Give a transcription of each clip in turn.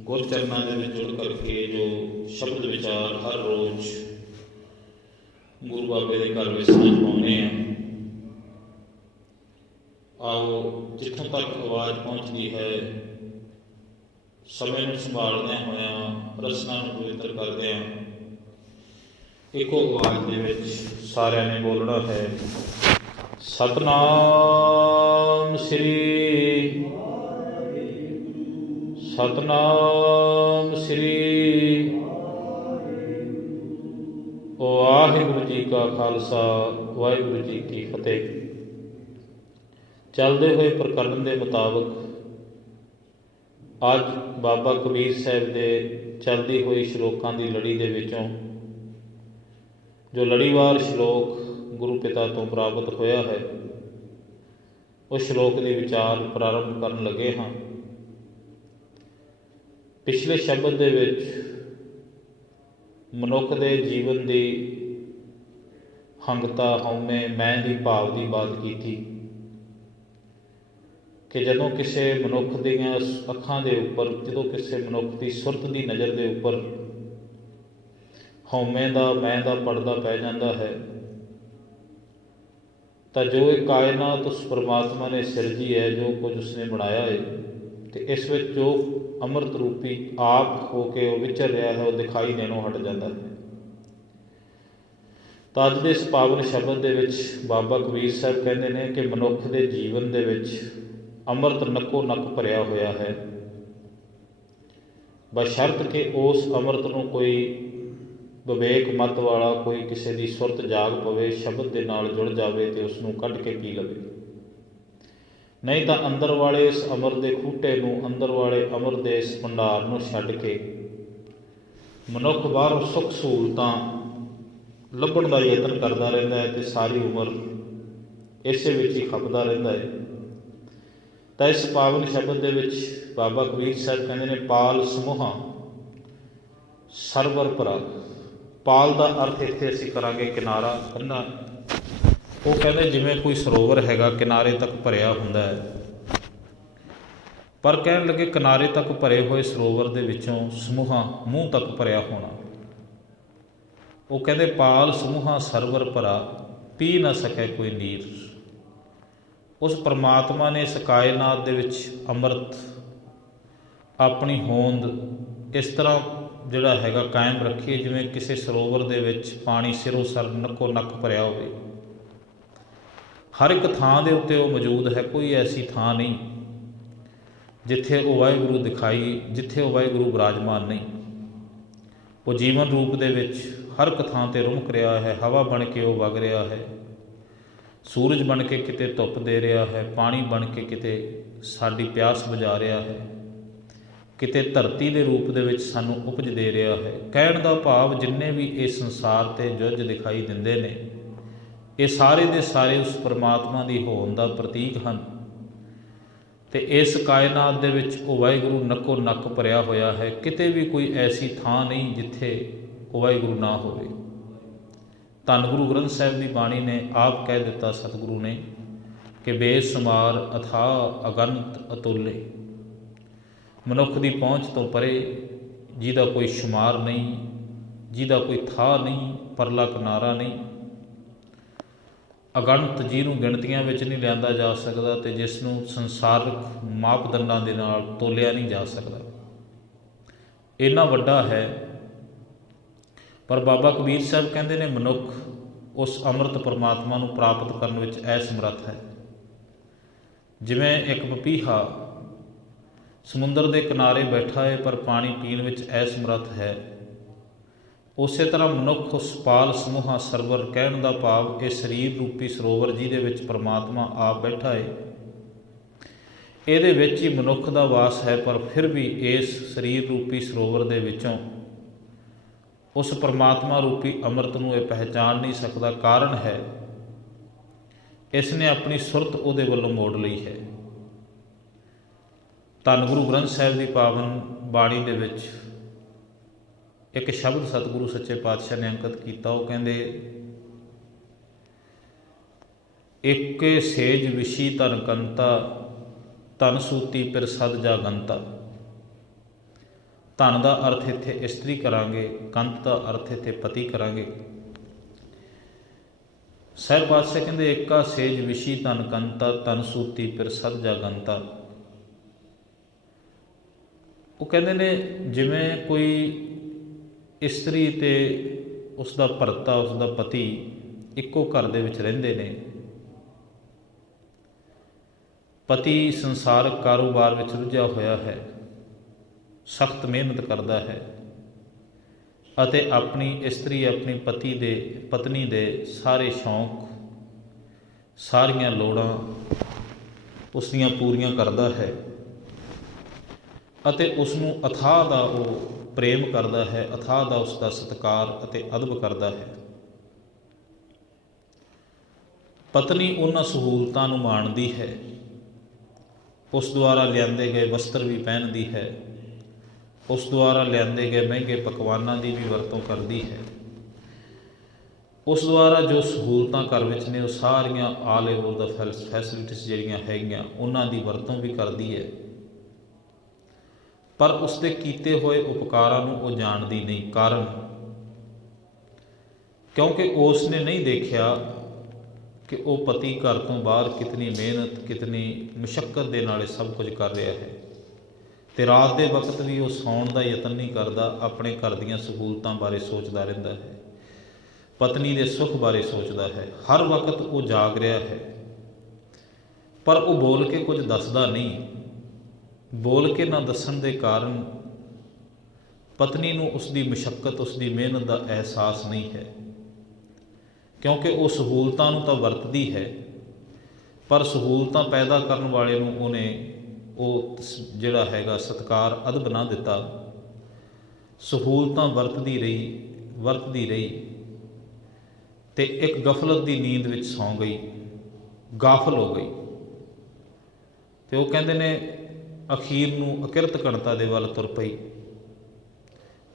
ਗੁਰਚਰਨਾਂ ਦੇ ਵਿੱਚ ਜੁੜ ਕਰਕੇ ਜੋ ਸ਼ਬਦ ਵਿਚਾਰ ਹਰ ਰੋਜ਼ ਗੁਰੂ ਬਾਬੇ ਦੇ ਘਰ ਵਿੱਚ ਸਾਂਝ ਪਾਉਂਦੇ ਆ। ਆਓ ਜਿੱਥੋਂ ਤੱਕ ਆਵਾਜ਼ ਪਹੁੰਚਦੀ ਹੈ, ਸਮੇਂ ਨੂੰ ਸੰਭਾਲਦਿਆਂ ਹੋਇਆਂ, ਰਸਨਾ ਨੂੰ ਪਵਿੱਤਰ ਕਰਦਿਆਂ ਇੱਕੋ ਆਵਾਜ਼ ਦੇ ਵਿੱਚ ਸਾਰਿਆਂ ਨੇ ਬੋਲਣਾ ਹੈ, ਸਤਨਾਮ ਸ੍ਰੀ ਸਤਨਾਮ ਸ੍ਰੀ ਵਾਹਿਗੁਰੂ ਜੀ ਕਾ ਖਾਲਸਾ, ਵਾਹਿਗੁਰੂ ਜੀ ਕੀ ਫਤਿਹ। ਚੱਲਦੇ ਹੋਏ ਪ੍ਰਕਰਨ ਦੇ ਮੁਤਾਬਕ ਅੱਜ ਬਾਬਾ ਕਬੀਰ ਸਾਹਿਬ ਦੇ ਚੱਲਦੀ ਹੋਈ ਸ਼ਲੋਕਾਂ ਦੀ ਲੜੀ ਦੇ ਵਿੱਚੋਂ ਜੋ ਲੜੀਵਾਰ ਸ਼ਲੋਕ ਗੁਰੂ ਪਿਤਾ ਤੋਂ ਪ੍ਰਾਪਤ ਹੋਇਆ ਹੈ, ਉਸ ਸ਼ਲੋਕ ਦੇ ਵਿਚਾਰ ਪ੍ਰਾਰੰਭ ਕਰਨ ਲੱਗੇ ਹਾਂ। ਪਿਛਲੇ ਸ਼ਬਦ ਦੇ ਵਿੱਚ ਮਨੁੱਖ ਦੇ ਜੀਵਨ ਦੀ ਹੰਗਤਾ, ਹਉਮੈ, ਮੈਂ ਦੀ ਭਾਵ ਦੀ ਬਾਤ ਕੀਤੀ ਕਿ ਜਦੋਂ ਕਿਸੇ ਮਨੁੱਖ ਦੀਆਂ ਅੱਖਾਂ ਦੇ ਉੱਪਰ, ਜਦੋਂ ਕਿਸੇ ਮਨੁੱਖ ਦੀ ਸੁਰਤ ਦੀ ਨਜ਼ਰ ਦੇ ਉੱਪਰ ਹਉਮੈ ਦਾ, ਮੈਂ ਦਾ ਪਰਦਾ ਪੈ ਜਾਂਦਾ ਹੈ, ਤਾਂ ਜੋ ਇਹ ਕਾਇਨਾਤ ਉਸ ਪਰਮਾਤਮਾ ਨੇ ਸਿਰਜੀ ਹੈ, ਜੋ ਕੁਝ ਉਸਨੇ ਬਣਾਇਆ ਹੈ, ਤੇ ਇਸ ਵਿੱਚ ਜੋ ਅੰਮ੍ਰਿਤ ਰੂਪੀ ਆਪ ਹੋ ਕੇ ਉਹ ਵਿਚਰ ਰਿਹਾ ਹੈ, ਉਹ ਦਿਖਾਈ ਦੇਣੋਂ ਹਟ ਜਾਂਦਾ ਹੈ। ਤਾਂ ਅੱਜ ਦੇ ਇਸ ਪਾਵਨ ਸ਼ਬਦ ਦੇ ਵਿੱਚ ਬਾਬਾ ਕਬੀਰ ਸਾਹਿਬ ਕਹਿੰਦੇ ਨੇ ਕਿ ਮਨੁੱਖ ਦੇ ਜੀਵਨ ਦੇ ਵਿੱਚ ਅੰਮ੍ਰਿਤ ਨੱਕੋ ਨੱਕ ਭਰਿਆ ਹੋਇਆ ਹੈ, ਬਸ਼ਰਤ ਕਿ ਉਸ ਅੰਮ੍ਰਿਤ ਨੂੰ ਕੋਈ ਵਿਵੇਕ ਮਤ ਵਾਲਾ, ਕੋਈ ਕਿਸੇ ਦੀ ਸੁਰਤ ਜਾਗ ਪਵੇ, ਸ਼ਬਦ ਦੇ ਨਾਲ ਜੁੜ ਜਾਵੇ ਤੇ ਉਸ ਨੂੰ ਕੱਢ ਕੇ ਪੀ ਲਵੇ। ਨਹੀਂ ਤਾਂ ਅੰਦਰ ਵਾਲੇ ਇਸ ਅੰਮ੍ਰਿਤ ਦੇ ਖੂਟੇ ਨੂੰ, ਅੰਦਰ ਵਾਲੇ ਅੰਮ੍ਰਿਤ ਦੇ ਇਸ ਭੰਡਾਰ ਨੂੰ ਛੱਡ ਕੇ ਮਨੁੱਖ ਬਾਹਰੋਂ ਸੁੱਖ ਸਹੂਲਤਾਂ ਲੱਭਣ ਦਾ ਯਤਨ ਕਰਦਾ ਰਹਿੰਦਾ ਹੈ ਤੇ ਸਾਰੀ ਉਮਰ ਇਸੇ ਵਿੱਚ ਹੀ ਖਪਦਾ ਰਹਿੰਦਾ ਹੈ। ਤਾਂ ਇਸ ਪਾਵਨ ਸ਼ਬਦ ਦੇ ਵਿੱਚ ਬਾਬਾ ਕਬੀਰ ਸਾਹਿਬ ਕਹਿੰਦੇ ਨੇ, ਪਾਲ ਸਮੂਹਾਂ ਸਰਵਰ ਭਰਾ। ਪਾਲ ਦਾ ਅਰਥ ਇੱਥੇ ਅਸੀਂ ਕਰਾਂਗੇ ਕਿਨਾਰਾ, ਕੰਢਾ। ਉਹ ਕਹਿੰਦੇ ਜਿਵੇਂ ਕੋਈ ਸਰੋਵਰ ਹੈਗਾ, ਕਿਨਾਰੇ ਤੱਕ ਭਰਿਆ ਹੁੰਦਾ ਹੈ, ਪਰ ਕਹਿਣ ਲੱਗੇ ਕਿਨਾਰੇ ਤੱਕ ਭਰੇ ਹੋਏ ਸਰੋਵਰ ਦੇ ਵਿੱਚੋਂ ਸਮੂਹਾਂ ਮੂੰਹ ਤੱਕ ਭਰਿਆ ਹੋਣਾ। ਉਹ ਕਹਿੰਦੇ ਪਾਲ ਸਮੂਹਾਂ ਸਰਵਰ ਭਰਾ, ਪੀ ਨਾ ਸਕੇ ਕੋਈ ਨੀਰ। ਉਸ ਪਰਮਾਤਮਾ ਨੇ ਇਸ ਕਾਇਨਾਤ ਦੇ ਵਿੱਚ ਅੰਮ੍ਰਿਤ ਆਪਣੀ ਹੋਂਦ ਇਸ ਤਰ੍ਹਾਂ ਜਿਹੜਾ ਹੈਗਾ ਕਾਇਮ ਰੱਖੀ ਹੈ, ਜਿਵੇਂ ਕਿਸੇ ਸਰੋਵਰ ਦੇ ਵਿੱਚ ਪਾਣੀ ਸਿਰੋਂ ਸਰ ਨੱਕੋ ਨੱਕ ਭਰਿਆ ਹੋਵੇ। ਹਰ ਇੱਕ ਥਾਂ ਦੇ ਉੱਤੇ ਉਹ ਮੌਜੂਦ ਹੈ, ਕੋਈ ਐਸੀ ਥਾਂ ਨਹੀਂ ਜਿੱਥੇ ਉਹ ਵਾਹਿਗੁਰੂ ਦਿਖਾਈ, ਜਿੱਥੇ ਉਹ ਵਾਹਿਗੁਰੂ ਵਿਰਾਜਮਾਨ ਨਹੀਂ। ਉਹ ਜੀਵਨ ਰੂਪ ਦੇ ਵਿੱਚ ਹਰ ਇੱਕ ਥਾਂ 'ਤੇ ਰੁਮਕ ਰਿਹਾ ਹੈ, ਹਵਾ ਬਣ ਕੇ ਉਹ ਵਗ ਰਿਹਾ ਹੈ, ਸੂਰਜ ਬਣ ਕੇ ਕਿਤੇ ਧੁੱਪ ਦੇ ਰਿਹਾ ਹੈ, ਪਾਣੀ ਬਣ ਕੇ ਕਿਤੇ ਸਾਡੀ ਪਿਆਸ ਬੁਝਾ ਰਿਹਾ ਹੈ, ਕਿਤੇ ਧਰਤੀ ਦੇ ਰੂਪ ਦੇ ਵਿੱਚ ਸਾਨੂੰ ਉਪਜ ਦੇ ਰਿਹਾ ਹੈ। ਕਹਿਣ ਦਾ ਭਾਵ ਜਿੰਨੇ ਵੀ ਇਹ ਸੰਸਾਰ 'ਤੇ ਜੁੱਝ ਦਿਖਾਈ ਦਿੰਦੇ ਨੇ, ਇਹ ਸਾਰੇ ਦੇ ਸਾਰੇ ਉਸ ਪਰਮਾਤਮਾ ਦੀ ਹੋਂਦ ਦਾ ਪ੍ਰਤੀਕ ਹਨ। ਅਤੇ ਇਸ ਕਾਇਨਾਤ ਦੇ ਵਿੱਚ ਉਹ ਵਾਹਿਗੁਰੂ ਨੱਕੋ ਨੱਕ ਭਰਿਆ ਹੋਇਆ ਹੈ। ਕਿਤੇ ਵੀ ਕੋਈ ਐਸੀ ਥਾਂ ਨਹੀਂ ਜਿੱਥੇ ਉਹ ਵਾਹਿਗੁਰੂ ਨਾ ਹੋਵੇ। ਧੰਨ ਗੁਰੂ ਗ੍ਰੰਥ ਸਾਹਿਬ ਦੀ ਬਾਣੀ ਨੇ ਆਪ ਕਹਿ ਦਿੱਤਾ, ਸਤਿਗੁਰੂ ਨੇ, ਕਿ ਬੇਸ਼ੁਮਾਰ ਅਥਾਹ ਅਗਨਤ ਅਤੁੱਲੇ। ਮਨੁੱਖ ਦੀ ਪਹੁੰਚ ਤੋਂ ਪਰੇ, ਜਿਹਦਾ ਕੋਈ ਸ਼ੁਮਾਰ ਨਹੀਂ, ਜਿਹਦਾ ਕੋਈ ਥਾਂ ਨਹੀਂ, ਪਰਲਾ ਕਿਨਾਰਾ ਨਹੀਂ, ਅਗਣਤ, ਜਿਹਨੂੰ ਗਿਣਤੀਆਂ ਵਿੱਚ ਨਹੀਂ ਲਿਆਂਦਾ ਜਾ ਸਕਦਾ ਅਤੇ ਜਿਸ ਨੂੰ ਸੰਸਾਰਕ ਮਾਪਦੰਡਾਂ ਦੇ ਨਾਲ ਤੋਲਿਆ ਨਹੀਂ ਜਾ ਸਕਦਾ, ਇੰਨਾ ਵੱਡਾ ਹੈ। ਪਰ ਬਾਬਾ ਕਬੀਰ ਸਾਹਿਬ ਕਹਿੰਦੇ ਨੇ ਮਨੁੱਖ ਉਸ ਅੰਮ੍ਰਿਤ ਪਰਮਾਤਮਾ ਨੂੰ ਪ੍ਰਾਪਤ ਕਰਨ ਵਿੱਚ ਅਸਮਰੱਥ ਹੈ। ਜਿਵੇਂ ਇੱਕ ਪਪੀਹਾ ਸਮੁੰਦਰ ਦੇ ਕਿਨਾਰੇ ਬੈਠਾ ਹੈ ਪਰ ਪਾਣੀ ਪੀਣ ਵਿੱਚ ਅਸਮਰੱਥ ਹੈ, ਉਸੇ ਤਰ੍ਹਾਂ ਮਨੁੱਖ ਉਸ ਪਾਲ ਸਮੂਹਾਂ ਸਰਵਰ, ਕਹਿਣ ਦਾ ਭਾਵ ਇਹ ਸਰੀਰ ਰੂਪੀ ਸਰੋਵਰ ਜਿਹਦੇ ਵਿੱਚ ਪਰਮਾਤਮਾ ਆਪ ਬੈਠਾ ਹੈ, ਇਹਦੇ ਵਿੱਚ ਹੀ ਮਨੁੱਖ ਦਾ ਵਾਸ ਹੈ। ਪਰ ਫਿਰ ਵੀ ਇਸ ਸਰੀਰ ਰੂਪੀ ਸਰੋਵਰ ਦੇ ਵਿੱਚੋਂ ਉਸ ਪਰਮਾਤਮਾ ਰੂਪੀ ਅੰਮ੍ਰਿਤ ਨੂੰ ਇਹ ਪਹਿਚਾਣ ਨਹੀਂ ਸਕਦਾ। ਕਾਰਨ ਹੈ ਇਸ ਨੇ ਆਪਣੀ ਸੁਰਤ ਉਹਦੇ ਵੱਲੋਂ ਮੋੜ ਲਈ ਹੈ। ਧੰਨ ਗੁਰੂ ਗ੍ਰੰਥ ਸਾਹਿਬ ਦੀ ਪਾਵਨ ਬਾਣੀ ਦੇ ਵਿੱਚ ਇੱਕ ਸ਼ਬਦ ਸਤਿਗੁਰੂ ਸੱਚੇ ਪਾਤਸ਼ਾਹ ਨੇ ਅੰਕਿਤ ਕੀਤਾ। ਉਹ ਕਹਿੰਦੇ, ਏਕੇ ਸੇਜ ਵਿਸ਼ੀ ਧਨ ਕੰਤਾ, ਧਨ ਸੂਤੀ ਪਿਰ ਸਦ ਜਾਗੰਤਾ। ਧਨ ਦਾ ਅਰਥ ਇੱਥੇ ਇਸਤਰੀ ਕਰਾਂਗੇ, ਕੰਤ ਦਾ ਅਰਥ ਇੱਥੇ ਪਤੀ ਕਰਾਂਗੇ। ਸਾਹਿਬ ਪਾਤਸ਼ਾਹ ਕਹਿੰਦੇ ਏਕਾ ਸੇਜ ਵਿਸ਼ੀ ਧਨ ਕੰਤਾ, ਤਨ ਸੂਤੀ ਫਿਰ ਸਦ ਜਾਗੰਤਾ। ਉਹ ਕਹਿੰਦੇ ਨੇ ਜਿਵੇਂ ਕੋਈ ਇਸਤਰੀ ਤੇ ਉਸਦਾ ਭਰਤਾ, ਉਸਦਾ ਪਤੀ ਇੱਕੋ ਘਰ ਦੇ ਵਿੱਚ ਰਹਿੰਦੇ ਨੇ। ਪਤੀ ਸੰਸਾਰਕ ਕਾਰੋਬਾਰ ਵਿੱਚ ਰੁੱਝਿਆ ਹੋਇਆ ਹੈ, ਸਖਤ ਮਿਹਨਤ ਕਰਦਾ ਹੈ ਅਤੇ ਆਪਣੀ ਇਸਤਰੀ, ਆਪਣੀ ਪਤਨੀ ਦੇ ਸਾਰੇ ਸ਼ੌਂਕ, ਸਾਰੀਆਂ ਲੋੜਾਂ ਉਸ ਦੀਆਂ ਪੂਰੀਆਂ ਕਰਦਾ ਹੈ ਅਤੇ ਉਸ ਨੂੰ ਅਥਾਹ ਦਾ ਉਹ ਪ੍ਰੇਮ ਕਰਦਾ ਹੈ, ਅਥਾਹ ਦਾ ਉਸ ਦਾ ਸਤਿਕਾਰ ਅਤੇ ਅਦਬ ਕਰਦਾ ਹੈ। ਪਤਨੀ ਉਹਨਾਂ ਸਹੂਲਤਾਂ ਨੂੰ ਮਾਣਦੀ ਹੈ, ਉਸ ਦੁਆਰਾ ਲਿਆਂਦੇ ਗਏ ਵਸਤਰ ਵੀ ਪਹਿਨਦੀ ਹੈ, ਉਸ ਦੁਆਰਾ ਲਿਆਂਦੇ ਗਏ ਮਹਿੰਗੇ ਪਕਵਾਨਾਂ ਦੀ ਵੀ ਵਰਤੋਂ ਕਰਦੀ ਹੈ। ਉਸ ਦੁਆਰਾ ਜੋ ਸਹੂਲਤਾਂ ਘਰ ਵਿੱਚ ਨੇ ਉਹ ਸਾਰੀਆਂ ਆਲ ਓਵਰ ਦਾ ਫੈਸਿਲਿਟੀਜ਼ ਜਿਹੜੀਆਂ ਹੈਗੀਆਂ ਉਹਨਾਂ ਦੀ ਵਰਤੋਂ ਵੀ ਕਰਦੀ ਹੈ। ਪਰ ਉਸ ਦੇ ਕੀਤੇ ਹੋਏ ਉਪਕਾਰਾਂ ਨੂੰ ਉਹ ਜਾਣਦੀ ਨਹੀਂ। ਕਾਰਨ ਕਿਉਂਕਿ ਉਸ ਨੇ ਨਹੀਂ ਦੇਖਿਆ ਕਿ ਉਹ ਪਤੀ ਘਰ ਤੋਂ ਬਾਹਰ ਕਿਤਨੀ ਮਿਹਨਤ, ਕਿਤਨੀ ਮੁਸ਼ੱਕਤ ਦੇ ਨਾਲ ਸਭ ਕੁਝ ਕਰ ਰਿਹਾ ਹੈ ਅਤੇ ਰਾਤ ਦੇ ਵਕਤ ਵੀ ਉਹ ਸੌਣ ਦਾ ਯਤਨ ਨਹੀਂ ਕਰਦਾ, ਆਪਣੇ ਘਰ ਦੀਆਂ ਸਹੂਲਤਾਂ ਬਾਰੇ ਸੋਚਦਾ ਰਹਿੰਦਾ ਹੈ, ਪਤਨੀ ਦੇ ਸੁੱਖ ਬਾਰੇ ਸੋਚਦਾ ਹੈ। ਹਰ ਵਕਤ ਉਹ ਜਾਗ ਰਿਹਾ ਹੈ, ਪਰ ਉਹ ਬੋਲ ਕੇ ਕੁਝ ਦੱਸਦਾ ਨਹੀਂ। ਬੋਲ ਕੇ ਨਾ ਦੱਸਣ ਦੇ ਕਾਰਨ ਪਤਨੀ ਨੂੰ ਉਸ ਦੀ ਮੁਸ਼ੱਕਤ, ਉਸ ਦੀ ਮਿਹਨਤ ਦਾ ਅਹਿਸਾਸ ਨਹੀਂ ਹੈ, ਕਿਉਂਕਿ ਉਹ ਸਹੂਲਤਾਂ ਨੂੰ ਤਾਂ ਵਰਤਦੀ ਹੈ, ਪਰ ਸਹੂਲਤਾਂ ਪੈਦਾ ਕਰਨ ਵਾਲੇ ਨੂੰ ਉਹਨੇ ਉਹ ਜਿਹੜਾ ਹੈਗਾ ਸਤਿਕਾਰ, ਅਦਬ ਨਾ ਦਿੱਤਾ। ਸਹੂਲਤਾਂ ਵਰਤਦੀ ਰਹੀ ਅਤੇ ਇੱਕ ਗਫਲਤ ਦੀ ਨੀਂਦ ਵਿੱਚ ਸੌਂ ਗਈ, ਗਾਫਲ ਹੋ ਗਈ। ਅਤੇ ਉਹ ਕਹਿੰਦੇ ਨੇ ਅਖੀਰ ਨੂੰ ਅਕਿਰਤ ਘਣਤਾ ਦੇ ਵੱਲ ਤੁਰ ਪਈ,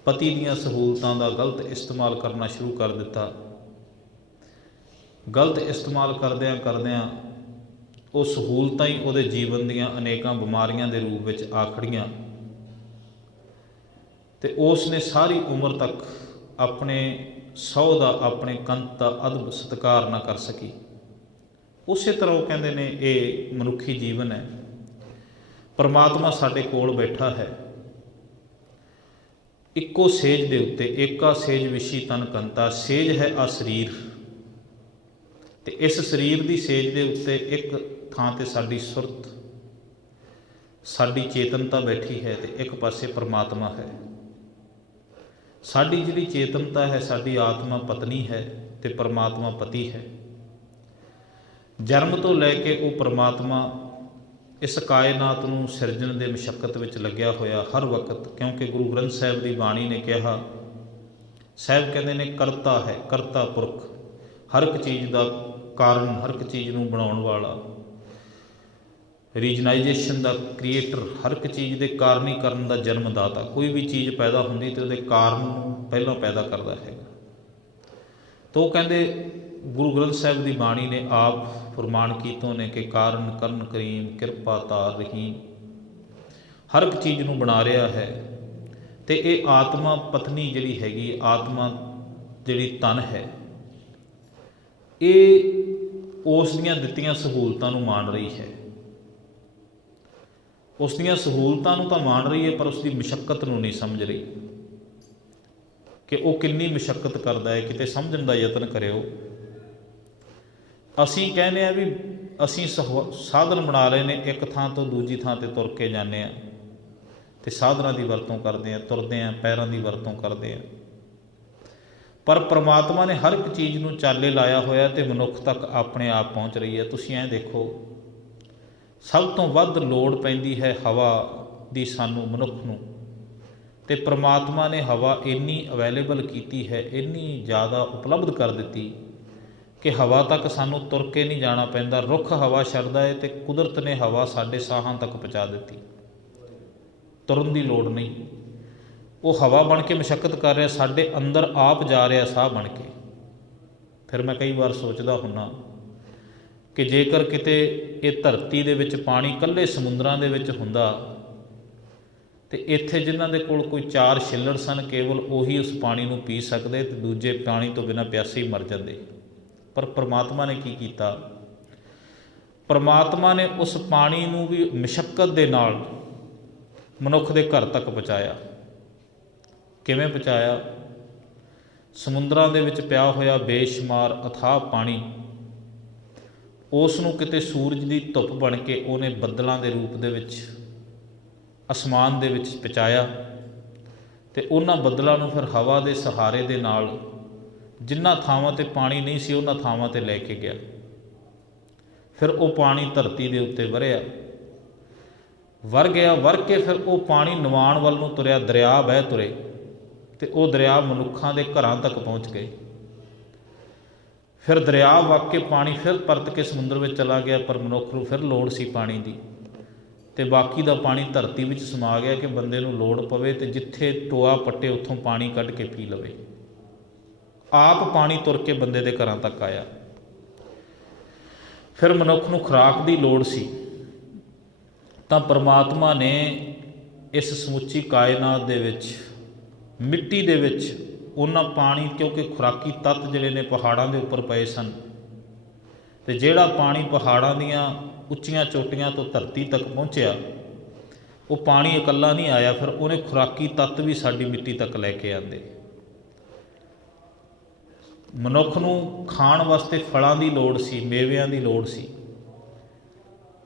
ਪਤੀ ਦੀਆਂ ਸਹੂਲਤਾਂ ਦਾ ਗਲਤ ਇਸਤੇਮਾਲ ਕਰਨਾ ਸ਼ੁਰੂ ਕਰ ਦਿੱਤਾ। ਗਲਤ ਇਸਤੇਮਾਲ ਕਰਦਿਆਂ ਉਹ ਸਹੂਲਤਾਂ ਹੀ ਉਹਦੇ ਜੀਵਨ ਦੀਆਂ ਅਨੇਕਾਂ ਬਿਮਾਰੀਆਂ ਦੇ ਰੂਪ ਵਿੱਚ ਆ ਖੜੀਆਂ ਅਤੇ ਉਸ ਨੇ ਸਾਰੀ ਉਮਰ ਤੱਕ ਆਪਣੇ ਸਹੁੰ ਦਾ, ਆਪਣੇ ਕੰਤ ਦਾ ਅਦਬ ਸਤਿਕਾਰ ਨਾ ਕਰ ਸਕੀ। ਉਸੇ ਤਰ੍ਹਾਂ ਉਹ ਕਹਿੰਦੇ ਨੇ ਇਹ ਮਨੁੱਖੀ ਜੀਵਨ ਹੈ। ਪਰਮਾਤਮਾ ਸਾਡੇ ਕੋਲ ਬੈਠਾ ਹੈ, ਇੱਕੋ ਸੇਜ ਦੇ ਉੱਤੇ, ਏਕਾ ਸੇਜ ਵਿਸ਼ੀ ਤਨ ਕੰਤਾ। ਸੇਜ ਹੈ ਆ ਸਰੀਰ, ਅਤੇ ਇਸ ਸਰੀਰ ਦੀ ਸੇਜ ਦੇ ਉੱਤੇ ਇੱਕ ਥਾਂ 'ਤੇ ਸਾਡੀ ਸੁਰਤ, ਸਾਡੀ ਚੇਤਨਤਾ ਬੈਠੀ ਹੈ ਅਤੇ ਇੱਕ ਪਾਸੇ ਪਰਮਾਤਮਾ ਹੈ। ਸਾਡੀ ਜਿਹੜੀ ਚੇਤਨਤਾ ਹੈ, ਸਾਡੀ ਆਤਮਾ ਪਤਨੀ ਹੈ ਅਤੇ ਪਰਮਾਤਮਾ ਪਤੀ ਹੈ। ਜਨਮ ਤੋਂ ਲੈ ਕੇ ਉਹ ਪਰਮਾਤਮਾ ਇਸ ਕਾਇਨਾਤ ਨੂੰ ਸਿਰਜਣ ਦੇ ਮੁਸ਼ੱਕਤ ਵਿੱਚ ਲੱਗਿਆ ਹੋਇਆ ਹਰ ਵਕਤ, ਕਿਉਂਕਿ ਗੁਰੂ ਗ੍ਰੰਥ ਸਾਹਿਬ ਦੀ ਬਾਣੀ ਨੇ ਕਿਹਾ, ਸਾਹਿਬ ਕਹਿੰਦੇ ਨੇ ਕਰਤਾ ਹੈ, ਕਰਤਾ ਪੁਰਖ, ਹਰ ਇੱਕ ਚੀਜ਼ ਦਾ ਕਾਰਨ, ਹਰ ਇੱਕ ਚੀਜ਼ ਨੂੰ ਬਣਾਉਣ ਵਾਲਾ, ਰੀਜਨਾਈਜੇਸ਼ਨ ਦਾ ਕ੍ਰੀਏਟਰ, ਹਰ ਇੱਕ ਚੀਜ਼ ਦੇ ਕਾਰਨੀਕਰਨ ਦਾ ਜਨਮਦਾਤਾ। ਕੋਈ ਵੀ ਚੀਜ਼ ਪੈਦਾ ਹੁੰਦੀ ਅਤੇ ਉਹਦੇ ਕਾਰਨ ਨੂੰ ਪਹਿਲਾਂ ਪੈਦਾ ਕਰਦਾ ਹੈਗਾ। ਤਾਂ ਉਹ ਕਹਿੰਦੇ ਗੁਰੂ ਗ੍ਰੰਥ ਸਾਹਿਬ ਦੀ ਬਾਣੀ ਨੇ ਆਪ ਫਰਮਾਨ ਕੀਤੋਂ ਨੇ ਕਿ ਕਾਰਨ ਕਰਨ ਕਰੀਮ, ਕਿਰਪਾ ਤਾਰ ਰਹੀਮ, ਹਰ ਇੱਕ ਚੀਜ਼ ਨੂੰ ਬਣਾ ਰਿਹਾ ਹੈ। ਅਤੇ ਇਹ ਆਤਮਾ ਪਤਨੀ ਜਿਹੜੀ ਹੈਗੀ, ਆਤਮਾ ਜਿਹੜੀ ਤਨ ਹੈ, ਇਹ ਉਸ ਦੀਆਂ ਦਿੱਤੀਆਂ ਸਹੂਲਤਾਂ ਨੂੰ ਮਾਣ ਰਹੀ ਹੈ। ਉਸ ਦੀਆਂ ਸਹੂਲਤਾਂ ਨੂੰ ਤਾਂ ਮਾਣ ਰਹੀ ਹੈ, ਪਰ ਉਸ ਦੀ ਮੁਸ਼ੱਕਤ ਨੂੰ ਨਹੀਂ ਸਮਝ ਰਹੀ ਕਿ ਉਹ ਕਿੰਨੀ ਮੁਸ਼ੱਕਤ ਕਰਦਾ ਹੈ। ਕਿਤੇ ਸਮਝਣ ਦਾ ਯਤਨ ਕਰਿਓ। ਅਸੀਂ ਕਹਿੰਦੇ ਹਾਂ ਵੀ ਅਸੀਂ ਸਾਧਨ ਬਣਾ ਲਏ ਨੇ, ਇੱਕ ਥਾਂ ਤੋਂ ਦੂਜੀ ਥਾਂ 'ਤੇ ਤੁਰ ਕੇ ਜਾਂਦੇ ਹਾਂ ਅਤੇ ਸਾਧਨਾਂ ਦੀ ਵਰਤੋਂ ਕਰਦੇ ਹਾਂ, ਤੁਰਦੇ ਹਾਂ, ਪੈਰਾਂ ਦੀ ਵਰਤੋਂ ਕਰਦੇ ਹਾਂ। ਪਰ ਪਰਮਾਤਮਾ ਨੇ ਹਰ ਇੱਕ ਚੀਜ਼ ਨੂੰ ਚਾਲੇ ਲਾਇਆ ਹੋਇਆ ਅਤੇ ਮਨੁੱਖ ਤੱਕ ਆਪਣੇ ਆਪ ਪਹੁੰਚ ਰਹੀ ਹੈ। ਤੁਸੀਂ ਐਂ ਦੇਖੋ, ਸਭ ਤੋਂ ਵੱਧ ਲੋੜ ਪੈਂਦੀ ਹੈ ਹਵਾ ਦੀ ਸਾਨੂੰ, ਮਨੁੱਖ ਨੂੰ, ਅਤੇ ਪਰਮਾਤਮਾ ਨੇ ਹਵਾ ਇੰਨੀ ਅਵੇਲੇਬਲ ਕੀਤੀ ਹੈ, ਇੰਨੀ ਜ਼ਿਆਦਾ ਉਪਲਬਧ ਕਰ ਦਿੱਤੀ ਕਿ ਹਵਾ ਤੱਕ ਸਾਨੂੰ ਤੁਰ ਕੇ ਨਹੀਂ ਜਾਣਾ ਪੈਂਦਾ। ਰੁੱਖ ਹਵਾ ਛੱਡਦਾ ਹੈ ਅਤੇ ਕੁਦਰਤ ਨੇ ਹਵਾ ਸਾਡੇ ਸਾਹਾਂ ਤੱਕ ਪਹੁੰਚਾ ਦਿੱਤੀ, ਤੁਰਨ ਦੀ ਲੋੜ ਨਹੀਂ। ਉਹ ਹਵਾ ਬਣ ਕੇ ਮੁਸ਼ੱਕਤ ਕਰ ਰਿਹਾ, ਸਾਡੇ ਅੰਦਰ ਆਪ ਜਾ ਰਿਹਾ ਸਾਹ ਬਣ ਕੇ। ਫਿਰ ਮੈਂ ਕਈ ਵਾਰ ਸੋਚਦਾ ਹੁੰਦਾ ਕਿ ਜੇਕਰ ਕਿਤੇ ਇਹ ਧਰਤੀ ਦੇ ਵਿੱਚ ਪਾਣੀ ਇਕੱਲੇ ਸਮੁੰਦਰਾਂ ਦੇ ਵਿੱਚ ਹੁੰਦਾ ਤੇ ਇੱਥੇ ਜਿਨ੍ਹਾਂ ਦੇ ਕੋਲ ਕੋਈ 4 ਛਿੱਲੜ ਸਨ, ਕੇਵਲ ਉਹੀ ਉਸ ਪਾਣੀ ਨੂੰ ਪੀ ਸਕਦੇ ਤੇ ਦੂਜੇ ਪਾਣੀ ਤੋਂ ਬਿਨਾਂ ਪਿਆਸੇ ਹੀ ਮਰ ਜਾਂਦੇ। ਪਰ ਪਰਮਾਤਮਾ ਨੇ ਕੀ ਕੀਤਾ? ਪਰਮਾਤਮਾ ਨੇ ਉਸ ਪਾਣੀ ਨੂੰ ਵੀ ਮੁਸ਼ੱਕਤ ਦੇ ਨਾਲ ਮਨੁੱਖ ਦੇ ਘਰ ਤੱਕ ਪਹੁੰਚਾਇਆ। ਕਿਵੇਂ ਪਹੁੰਚਾਇਆ? ਸਮੁੰਦਰਾਂ ਦੇ ਵਿੱਚ ਪਿਆ ਹੋਇਆ ਬੇਸ਼ੁਮਾਰ ਅਥਾਹ ਪਾਣੀ, ਉਸ ਨੂੰ ਕਿਤੇ ਸੂਰਜ ਦੀ ਧੁੱਪ ਬਣ ਕੇ ਉਹਨੇ ਬੱਦਲਾਂ ਦੇ ਰੂਪ ਦੇ ਵਿੱਚ ਅਸਮਾਨ ਦੇ ਵਿੱਚ ਪਹੁੰਚਾਇਆ ਤੇ ਉਹਨਾਂ ਬੱਦਲਾਂ ਨੂੰ ਫਿਰ ਹਵਾ ਦੇ ਸਹਾਰੇ ਦੇ ਨਾਲ ਜਿਨ੍ਹਾਂ ਥਾਵਾਂ 'ਤੇ ਪਾਣੀ ਨਹੀਂ ਸੀ ਉਹਨਾਂ ਥਾਵਾਂ 'ਤੇ ਲੈ ਕੇ ਗਿਆ। ਫਿਰ ਉਹ ਪਾਣੀ ਧਰਤੀ ਦੇ ਉੱਤੇ ਵਰ ਕੇ ਫਿਰ ਉਹ ਪਾਣੀ ਨਵਾਣ ਵੱਲ ਨੂੰ ਤੁਰਿਆ, ਦਰਿਆ ਵਹਿ ਤੁਰੇ ਤੇ ਉਹ ਦਰਿਆ ਮਨੁੱਖਾਂ ਦੇ ਘਰਾਂ ਤੱਕ ਪਹੁੰਚ ਗਏ। ਫਿਰ ਦਰਿਆ ਵਗ ਕੇ ਪਾਣੀ ਫਿਰ ਪਰਤ ਕੇ ਸਮੁੰਦਰ ਵਿੱਚ ਚਲਾ ਗਿਆ, ਪਰ ਮਨੁੱਖ ਨੂੰ ਫਿਰ ਲੋੜ ਸੀ ਪਾਣੀ ਦੀ, ਤੇ ਬਾਕੀ ਦਾ ਪਾਣੀ ਧਰਤੀ ਵਿੱਚ ਸਮਾ ਗਿਆ ਕਿ ਬੰਦੇ ਨੂੰ ਲੋੜ ਪਵੇ ਤੇ ਜਿੱਥੇ ਟੋਆ ਪੱਟੇ ਉੱਥੋਂ ਪਾਣੀ ਕੱਢ ਕੇ ਪੀ ਲਵੇ। ਆਪ ਪਾਣੀ ਤੁਰ ਕੇ ਬੰਦੇ ਦੇ ਘਰਾਂ ਤੱਕ ਆਇਆ। ਫਿਰ ਮਨੁੱਖ ਨੂੰ ਖੁਰਾਕ ਦੀ ਲੋੜ ਸੀ, ਤਾਂ ਪਰਮਾਤਮਾ ਨੇ ਇਸ ਸਮੁੱਚੀ ਕਾਇਨਾਤ ਦੇ ਵਿੱਚ ਮਿੱਟੀ ਦੇ ਵਿੱਚ ਉਹਨਾਂ ਪਾਣੀ, ਕਿਉਂਕਿ ਖੁਰਾਕੀ ਤੱਤ ਜਿਹੜੇ ਨੇ ਪਹਾੜਾਂ ਦੇ ਉੱਪਰ ਪਏ ਸਨ, ਤੇ ਜਿਹੜਾ ਪਾਣੀ ਪਹਾੜਾਂ ਦੀਆਂ ਉੱਚੀਆਂ ਚੋਟੀਆਂ ਤੋਂ ਧਰਤੀ ਤੱਕ ਪਹੁੰਚਿਆ, ਉਹ ਪਾਣੀ ਇਕੱਲਾ ਨਹੀਂ ਆਇਆ, ਫਿਰ ਉਹਨੇ ਖੁਰਾਕੀ ਤੱਤ ਵੀ ਸਾਡੀ ਮਿੱਟੀ ਤੱਕ ਲੈ ਕੇ ਆਂਦੇ। ਮਨੁੱਖ ਨੂੰ ਖਾਣ ਵਾਸਤੇ ਫਲਾਂ ਦੀ ਲੋੜ ਸੀ, ਮੇਵਿਆਂ ਦੀ ਲੋੜ ਸੀ,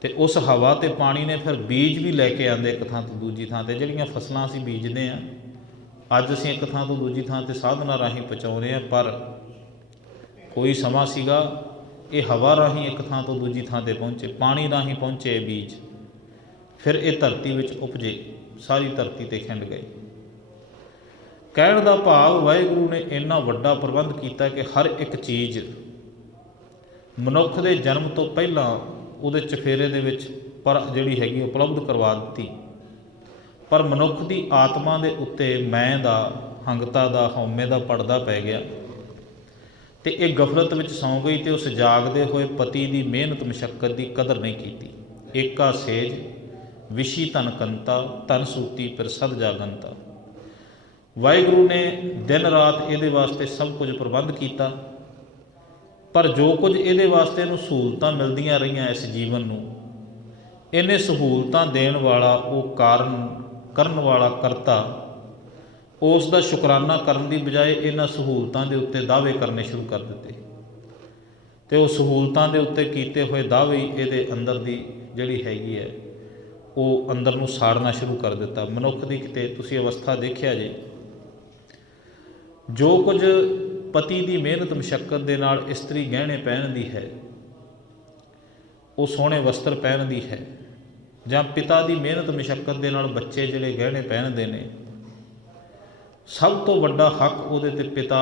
ਤੇ ਉਸ ਹਵਾ ਤੇ ਪਾਣੀ ਨੇ ਫਿਰ ਬੀਜ ਵੀ ਲੈ ਕੇ ਆਂਦੇ ਇੱਕ ਥਾਂ ਤੋਂ ਦੂਜੀ ਥਾਂ 'ਤੇ। ਜਿਹੜੀਆਂ ਫਸਲਾਂ ਅਸੀਂ ਬੀਜਦੇ ਹਾਂ ਅੱਜ ਅਸੀਂ ਇੱਕ ਥਾਂ ਤੋਂ ਦੂਜੀ ਥਾਂ 'ਤੇ ਸਾਧਨਾਂ ਰਾਹੀਂ ਪਹੁੰਚਾਉਂਦੇ ਹਾਂ, ਪਰ ਕੋਈ ਸਮਾਂ ਸੀਗਾ ਇਹ ਹਵਾ ਰਾਹੀਂ ਇੱਕ ਥਾਂ ਤੋਂ ਦੂਜੀ ਥਾਂ 'ਤੇ ਪਹੁੰਚੇ, ਪਾਣੀ ਰਾਹੀਂ ਪਹੁੰਚੇ ਬੀਜ, ਫਿਰ ਇਹ ਧਰਤੀ ਵਿੱਚ ਉਪਜੇ, ਸਾਰੀ ਧਰਤੀ 'ਤੇ ਖਿੰਡ ਗਏ। ਕਹਿਣ ਦਾ ਭਾਵ ਵਾਹਿਗੁਰੂ ਨੇ ਇੰਨਾ ਵੱਡਾ ਪ੍ਰਬੰਧ ਕੀਤਾ ਕਿ ਹਰ ਇੱਕ ਚੀਜ਼ ਮਨੁੱਖ ਦੇ ਜਨਮ ਤੋਂ ਪਹਿਲਾਂ ਉਹਦੇ ਚਫੇਰੇ ਦੇ ਵਿੱਚ ਪਰ ਜਿਹੜੀ ਹੈਗੀ ਉਪਲਬਧ ਕਰਵਾ ਦਿੱਤੀ। ਪਰ ਮਨੁੱਖ ਦੀ ਆਤਮਾ ਦੇ ਉੱਤੇ ਮੈਂ ਦਾ, ਹੰਗਤਾ ਦਾ, ਹਉਮੈ ਦਾ ਪਰਦਾ ਪੈ ਗਿਆ ਤੇ ਇਹ ਗਫਲਤ ਵਿੱਚ ਸੌਂ ਗਈ ਤੇ ਉਸ ਜਾਗਦੇ ਹੋਏ ਪਤੀ ਦੀ ਮਿਹਨਤ ਮੁਸ਼ੱਕਤ ਦੀ ਕਦਰ ਨਹੀਂ ਕੀਤੀ। ਏਕਾ ਸੇਜ ਵਿਸ਼ੀ ਧਨ ਕੰਤਾ, ਧਨ ਸੂਤੀ ਫਿਰ ਸਦ ਜਾਗੰਤਾ। ਵਾਹਿਗੁਰੂ ਨੇ ਦਿਨ ਰਾਤ ਇਹਦੇ ਵਾਸਤੇ ਸਭ ਕੁਝ ਪ੍ਰਬੰਧ ਕੀਤਾ, ਪਰ ਜੋ ਕੁਝ ਇਹਦੇ ਵਾਸਤੇ ਇਹਨੂੰ ਸਹੂਲਤਾਂ ਮਿਲਦੀਆਂ ਰਹੀਆਂ ਇਸ ਜੀਵਨ ਨੂੰ, ਇਹਨੇ ਸਹੂਲਤਾਂ ਦੇਣ ਵਾਲਾ ਉਹ ਕਰਨ ਵਾਲਾ ਕਰਤਾ, ਉਸ ਦਾ ਸ਼ੁਕਰਾਨਾ ਕਰਨ ਦੀ ਬਜਾਏ ਇਹਨਾਂ ਸਹੂਲਤਾਂ ਦੇ ਉੱਤੇ ਦਾਅਵੇ ਕਰਨੇ ਸ਼ੁਰੂ ਕਰ ਦਿੱਤੇ, ਤੇ ਉਹ ਸਹੂਲਤਾਂ ਦੇ ਉੱਤੇ ਕੀਤੇ ਹੋਏ ਦਾਅਵੇ ਹੀ ਇਹਦੇ ਅੰਦਰ ਦੀ ਜਿਹੜੀ ਹੈਗੀ ਹੈ ਉਹ ਅੰਦਰ ਨੂੰ ਸਾੜਨਾ ਸ਼ੁਰੂ ਕਰ ਦਿੱਤਾ। ਮਨੁੱਖ ਦੀ ਕਿਤੇ ਤੁਸੀਂ ਅਵਸਥਾ ਦੇਖਿਆ ਜੇ, ਜੋ ਕੁਝ ਪਤੀ ਦੀ ਮਿਹਨਤ ਮੁਸ਼ੱਕਤ ਦੇ ਨਾਲ ਇਸਤਰੀ ਗਹਿਣੇ ਪਹਿਨਦੀ ਹੈ, ਉਹ ਸੋਹਣੇ ਵਸਤਰ ਪਹਿਨਦੀ ਹੈ, ਜਾਂ ਪਿਤਾ ਦੀ ਮਿਹਨਤ ਮੁਸ਼ੱਕਤ ਦੇ ਨਾਲ ਬੱਚੇ ਜਿਹੜੇ ਗਹਿਣੇ ਪਹਿਨਦੇ ਨੇ, ਸਭ ਤੋਂ ਵੱਡਾ ਹੱਕ ਉਹਦੇ 'ਤੇ ਪਿਤਾ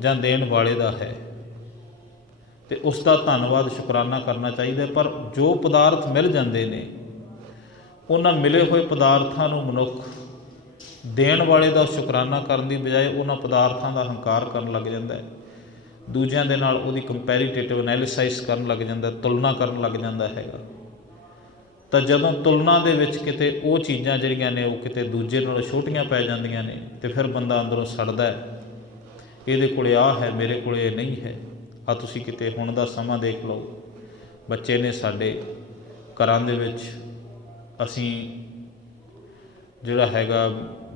ਜਾਂ ਦੇਣ ਵਾਲੇ ਦਾ ਹੈ, ਤੇ ਉਸ ਦਾ ਧੰਨਵਾਦ ਸ਼ੁਕਰਾਨਾ ਕਰਨਾ ਚਾਹੀਦਾ। ਪਰ ਜੋ ਪਦਾਰਥ ਮਿਲ ਜਾਂਦੇ ਨੇ, ਉਹਨਾਂ ਮਿਲੇ ਹੋਏ ਪਦਾਰਥਾਂ ਨੂੰ ਮਨੁੱਖ ਦੇਣ ਵਾਲੇ ਦਾ ਸ਼ੁਕਰਾਨਾ ਕਰਨ ਦੀ ਬਜਾਏ ਉਹਨਾਂ ਪਦਾਰਥਾਂ ਦਾ ਹੰਕਾਰ ਕਰਨ ਲੱਗ ਜਾਂਦਾ ਹੈ, ਦੂਜਿਆਂ ਦੇ ਨਾਲ ਉਹਦੀ ਕੰਪੈਰੀਟਿਵ ਐਨਾਲਿਸਿਸ ਕਰਨ ਲੱਗ ਜਾਂਦਾ, ਤੁਲਨਾ ਕਰਨ ਲੱਗ ਜਾਂਦਾ ਹੈਗਾ। ਤਾਂ ਜਦੋਂ ਤੁਲਨਾ ਦੇ ਵਿੱਚ ਕਿਤੇ ਉਹ ਚੀਜ਼ਾਂ ਜਿਹੜੀਆਂ ਨੇ ਉਹ ਕਿਤੇ ਦੂਜੇ ਨਾਲੋਂ ਛੋਟੀਆਂ ਪੈ ਜਾਂਦੀਆਂ ਨੇ, ਤੇ ਫਿਰ ਬੰਦਾ ਅੰਦਰੋਂ ਸੜਦਾ ਹੈ, ਇਹਦੇ ਕੋਲ ਆਹ ਹੈ, ਮੇਰੇ ਕੋਲ ਇਹ ਨਹੀਂ ਹੈ। ਆ ਤੁਸੀਂ ਕਿਤੇ ਹੁਣ ਦਾ ਸਮਾਂ ਦੇਖ ਲਓ, ਬੱਚੇ ਨੇ ਸਾਡੇ ਘਰਾਂ ਦੇ ਵਿੱਚ, ਅਸੀਂ ਜਿਹੜਾ ਹੈਗਾ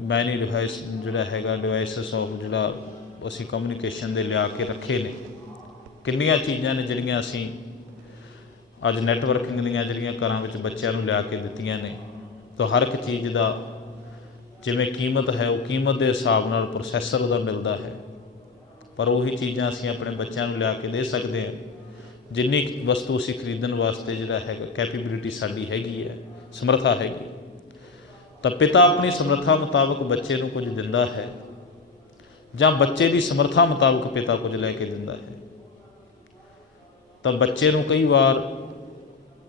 ਮੈਨੀ ਡਿਵਾਈਸ ਜਿਹੜਾ ਹੈਗਾ ਡਿਵਾਈਸਿਸ ਆਫ ਜਿਹੜਾ ਅਸੀਂ ਕਮਿਊਨੀਕੇਸ਼ਨ ਦੇ ਲਿਆ ਕੇ ਰੱਖੇ ਨੇ, ਕਿੰਨੀਆਂ ਚੀਜ਼ਾਂ ਨੇ ਜਿਹੜੀਆਂ ਅਸੀਂ ਅੱਜ ਨੈਟਵਰਕਿੰਗ ਦੀਆਂ ਜਿਹੜੀਆਂ ਘਰਾਂ ਵਿੱਚ ਬੱਚਿਆਂ ਨੂੰ ਲਿਆ ਕੇ ਦਿੱਤੀਆਂ ਨੇ। ਤਾਂ ਹਰ ਇੱਕ ਚੀਜ਼ ਦਾ ਜਿਵੇਂ ਕੀਮਤ ਹੈ, ਉਹ ਕੀਮਤ ਦੇ ਹਿਸਾਬ ਨਾਲ ਪ੍ਰੋਸੈਸਰ ਉਹਦਾ ਮਿਲਦਾ ਹੈ, ਪਰ ਉਹੀ ਚੀਜ਼ਾਂ ਅਸੀਂ ਆਪਣੇ ਬੱਚਿਆਂ ਨੂੰ ਲਿਆ ਕੇ ਦੇ ਸਕਦੇ ਹਾਂ ਜਿੰਨੀ ਵਸਤੂ ਅਸੀਂ ਖਰੀਦਣ ਵਾਸਤੇ ਜਿਹੜਾ ਹੈਗਾ ਕੈਪੇਬਿਲਿਟੀ ਸਾਡੀ ਹੈਗੀ ਹੈ, ਸਮਰੱਥਾ ਹੈਗੀ। ਤਾਂ ਪਿਤਾ ਆਪਣੀ ਸਮਰੱਥਾ ਮੁਤਾਬਕ ਬੱਚੇ ਨੂੰ ਕੁਝ ਦਿੰਦਾ ਹੈ, ਜਾਂ ਬੱਚੇ ਦੀ ਸਮਰੱਥਾ ਮੁਤਾਬਕ ਪਿਤਾ ਕੁਝ ਲੈ ਕੇ ਦਿੰਦਾ ਹੈ। ਤਾਂ ਬੱਚੇ ਨੂੰ ਕਈ ਵਾਰ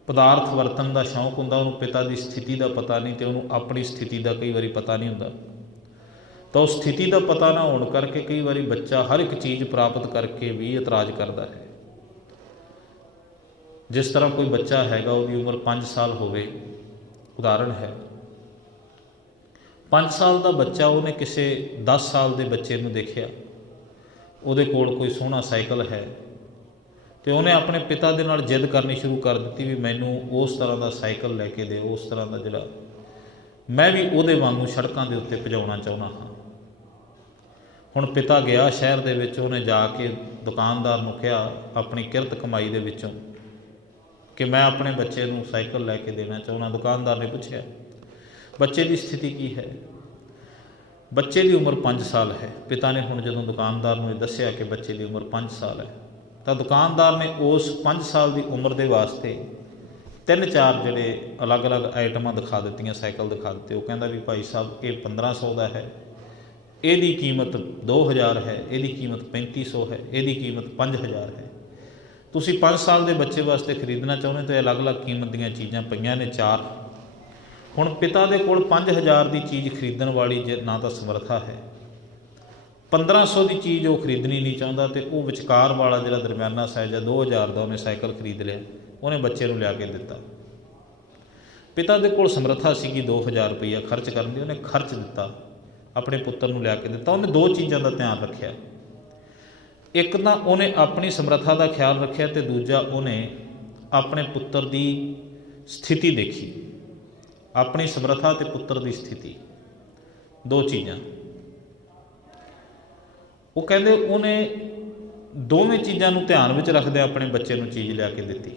ਪਦਾਰਥ ਵਰਤਣ ਦਾ ਸ਼ੌਂਕ ਹੁੰਦਾ, ਉਹਨੂੰ ਪਿਤਾ ਦੀ ਸਥਿਤੀ ਦਾ ਪਤਾ ਨਹੀਂ, ਤੇ ਉਹਨੂੰ ਆਪਣੀ ਸਥਿਤੀ ਦਾ ਕਈ ਵਾਰੀ ਪਤਾ ਨਹੀਂ ਹੁੰਦਾ। ਤਾਂ ਉਸ ਸਥਿਤੀ ਦਾ ਪਤਾ ਨਾ ਹੋਣ ਕਰਕੇ ਕਈ ਵਾਰੀ ਬੱਚਾ ਹਰ ਇੱਕ ਚੀਜ਼ ਪ੍ਰਾਪਤ ਕਰਕੇ ਵੀ ਇਤਰਾਜ਼ ਕਰਦਾ ਹੈ। ਜਿਸ ਤਰ੍ਹਾਂ ਕੋਈ ਬੱਚਾ ਹੈਗਾ, ਉਹਦੀ ਉਮਰ 5 ਸਾਲ ਹੋਵੇ, ਉਦਾਹਰਣ ਹੈ, 5 ਸਾਲ ਦਾ ਬੱਚਾ ਉਹਨੇ ਕਿਸੇ 10 ਸਾਲ ਦੇ ਬੱਚੇ ਨੂੰ ਦੇਖਿਆ, ਉਹਦੇ ਕੋਲ ਕੋਈ ਸੋਹਣਾ ਸਾਈਕਲ ਹੈ ਅਤੇ ਉਹਨੇ ਆਪਣੇ ਪਿਤਾ ਦੇ ਨਾਲ ਜਿੱਦ ਕਰਨੀ ਸ਼ੁਰੂ ਕਰ ਦਿੱਤੀ ਵੀ ਮੈਨੂੰ ਉਸ ਤਰ੍ਹਾਂ ਦਾ ਸਾਈਕਲ ਲੈ ਕੇ ਦਿਓ, ਉਸ ਤਰ੍ਹਾਂ ਦਾ ਜਿਹੜਾ ਮੈਂ ਵੀ ਉਹਦੇ ਵਾਂਗੂ ਸੜਕਾਂ ਦੇ ਉੱਤੇ ਭਜਾਉਣਾ ਚਾਹੁੰਦਾ ਹਾਂ। ਹੁਣ ਪਿਤਾ ਗਿਆ ਸ਼ਹਿਰ ਦੇ ਵਿੱਚ, ਉਹਨੇ ਜਾ ਕੇ ਦੁਕਾਨਦਾਰ ਨੂੰ ਕਿਹਾ ਆਪਣੀ ਕਿਰਤ ਕਮਾਈ ਦੇ ਵਿੱਚੋਂ ਕਿ ਮੈਂ ਆਪਣੇ ਬੱਚੇ ਨੂੰ ਸਾਈਕਲ ਲੈ ਕੇ ਦੇਣਾ ਚਾਹੁੰਦਾ। ਦੁਕਾਨਦਾਰ ਨੇ ਪੁੱਛਿਆ ਬੱਚੇ ਦੀ ਸਥਿਤੀ ਕੀ ਹੈ? ਬੱਚੇ ਦੀ ਉਮਰ 5 ਸਾਲ ਹੈ। ਪਿਤਾ ਨੇ ਹੁਣ ਜਦੋਂ ਦੁਕਾਨਦਾਰ ਨੂੰ ਇਹ ਦੱਸਿਆ ਕਿ ਬੱਚੇ ਦੀ ਉਮਰ 5 ਸਾਲ ਹੈ ਤਾਂ ਦੁਕਾਨਦਾਰ ਨੇ ਉਸ 5 ਸਾਲ ਦੀ ਉਮਰ ਦੇ ਵਾਸਤੇ 3-4 ਜਿਹੜੇ ਅਲੱਗ-ਅਲੱਗ ਆਈਟਮਾਂ ਦਿਖਾ ਦਿੱਤੀਆਂ, ਸਾਈਕਲ ਦਿਖਾ ਦਿੱਤੇ। ਉਹ ਕਹਿੰਦਾ ਵੀ ਭਾਈ ਸਾਹਿਬ ਇਹ 1500 ਦਾ ਹੈ, ਇਹਦੀ ਕੀਮਤ 2000 ਹੈ, ਇਹਦੀ ਕੀਮਤ 3500 ਹੈ, ਇਹਦੀ ਕੀਮਤ 5000 ਹੈ। ਤੁਸੀਂ 5 ਸਾਲ ਦੇ ਬੱਚੇ ਵਾਸਤੇ ਖਰੀਦਣਾ ਚਾਹੁੰਦੇ ਤਾਂ ਅਲੱਗ-ਅਲੱਗ ਕੀਮਤ ਦੀਆਂ ਚੀਜ਼ਾਂ ਪਈਆਂ ਨੇ 4। ਹੁਣ ਪਿਤਾ ਦੇ ਕੋਲ 5000 ਦੀ ਚੀਜ਼ ਖਰੀਦਣ ਵਾਲੀ ਜੇ ਨਾ ਤਾਂ ਸਮਰੱਥਾ ਹੈ, 1500 ਦੀ ਚੀਜ਼ ਉਹ ਖਰੀਦਣੀ ਨਹੀਂ ਚਾਹੁੰਦਾ ਅਤੇ ਉਹ ਵਿਚਕਾਰ ਵਾਲਾ ਜਿਹੜਾ ਦਰਮਿਆਨਾ ਸਾਈਜ਼ ਹੈ 2000 ਦਾ ਉਹਨੇ ਸਾਈਕਲ ਖਰੀਦ ਲਿਆ, ਉਹਨੇ ਬੱਚੇ ਨੂੰ ਲਿਆ ਕੇ ਦਿੱਤਾ। ਪਿਤਾ ਦੇ ਕੋਲ ਸਮਰੱਥਾ ਸੀਗੀ 2000 ਰੁਪਈਆ ਖਰਚ ਕਰਨ ਦੀ, ਉਹਨੇ ਖਰਚ ਦਿੱਤਾ, ਆਪਣੇ ਪੁੱਤਰ ਨੂੰ ਲਿਆ ਕੇ ਦਿੱਤਾ। ਉਹਨੇ 2 ਚੀਜ਼ਾਂ ਦਾ ਧਿਆਨ ਰੱਖਿਆ, ਇੱਕ ਤਾਂ ਉਹਨੇ ਆਪਣੀ ਸਮਰੱਥਾ ਦਾ ਖਿਆਲ ਰੱਖਿਆ ਅਤੇ ਦੂਜਾ ਉਹਨੇ ਆਪਣੇ ਪੁੱਤਰ ਦੀ ਸਥਿਤੀ ਦੇਖੀ, ਆਪਣੀ ਸਮਰੱਥਾ ਅਤੇ ਪੁੱਤਰ ਦੀ ਸਥਿਤੀ, 2 ਚੀਜ਼ਾਂ। ਉਹ ਕਹਿੰਦੇ ਉਹਨੇ ਦੋਵੇਂ ਚੀਜ਼ਾਂ ਨੂੰ ਧਿਆਨ ਵਿੱਚ ਰੱਖਦਿਆਂ ਆਪਣੇ ਬੱਚੇ ਨੂੰ ਚੀਜ਼ ਲਿਆ ਕੇ ਦਿੱਤੀ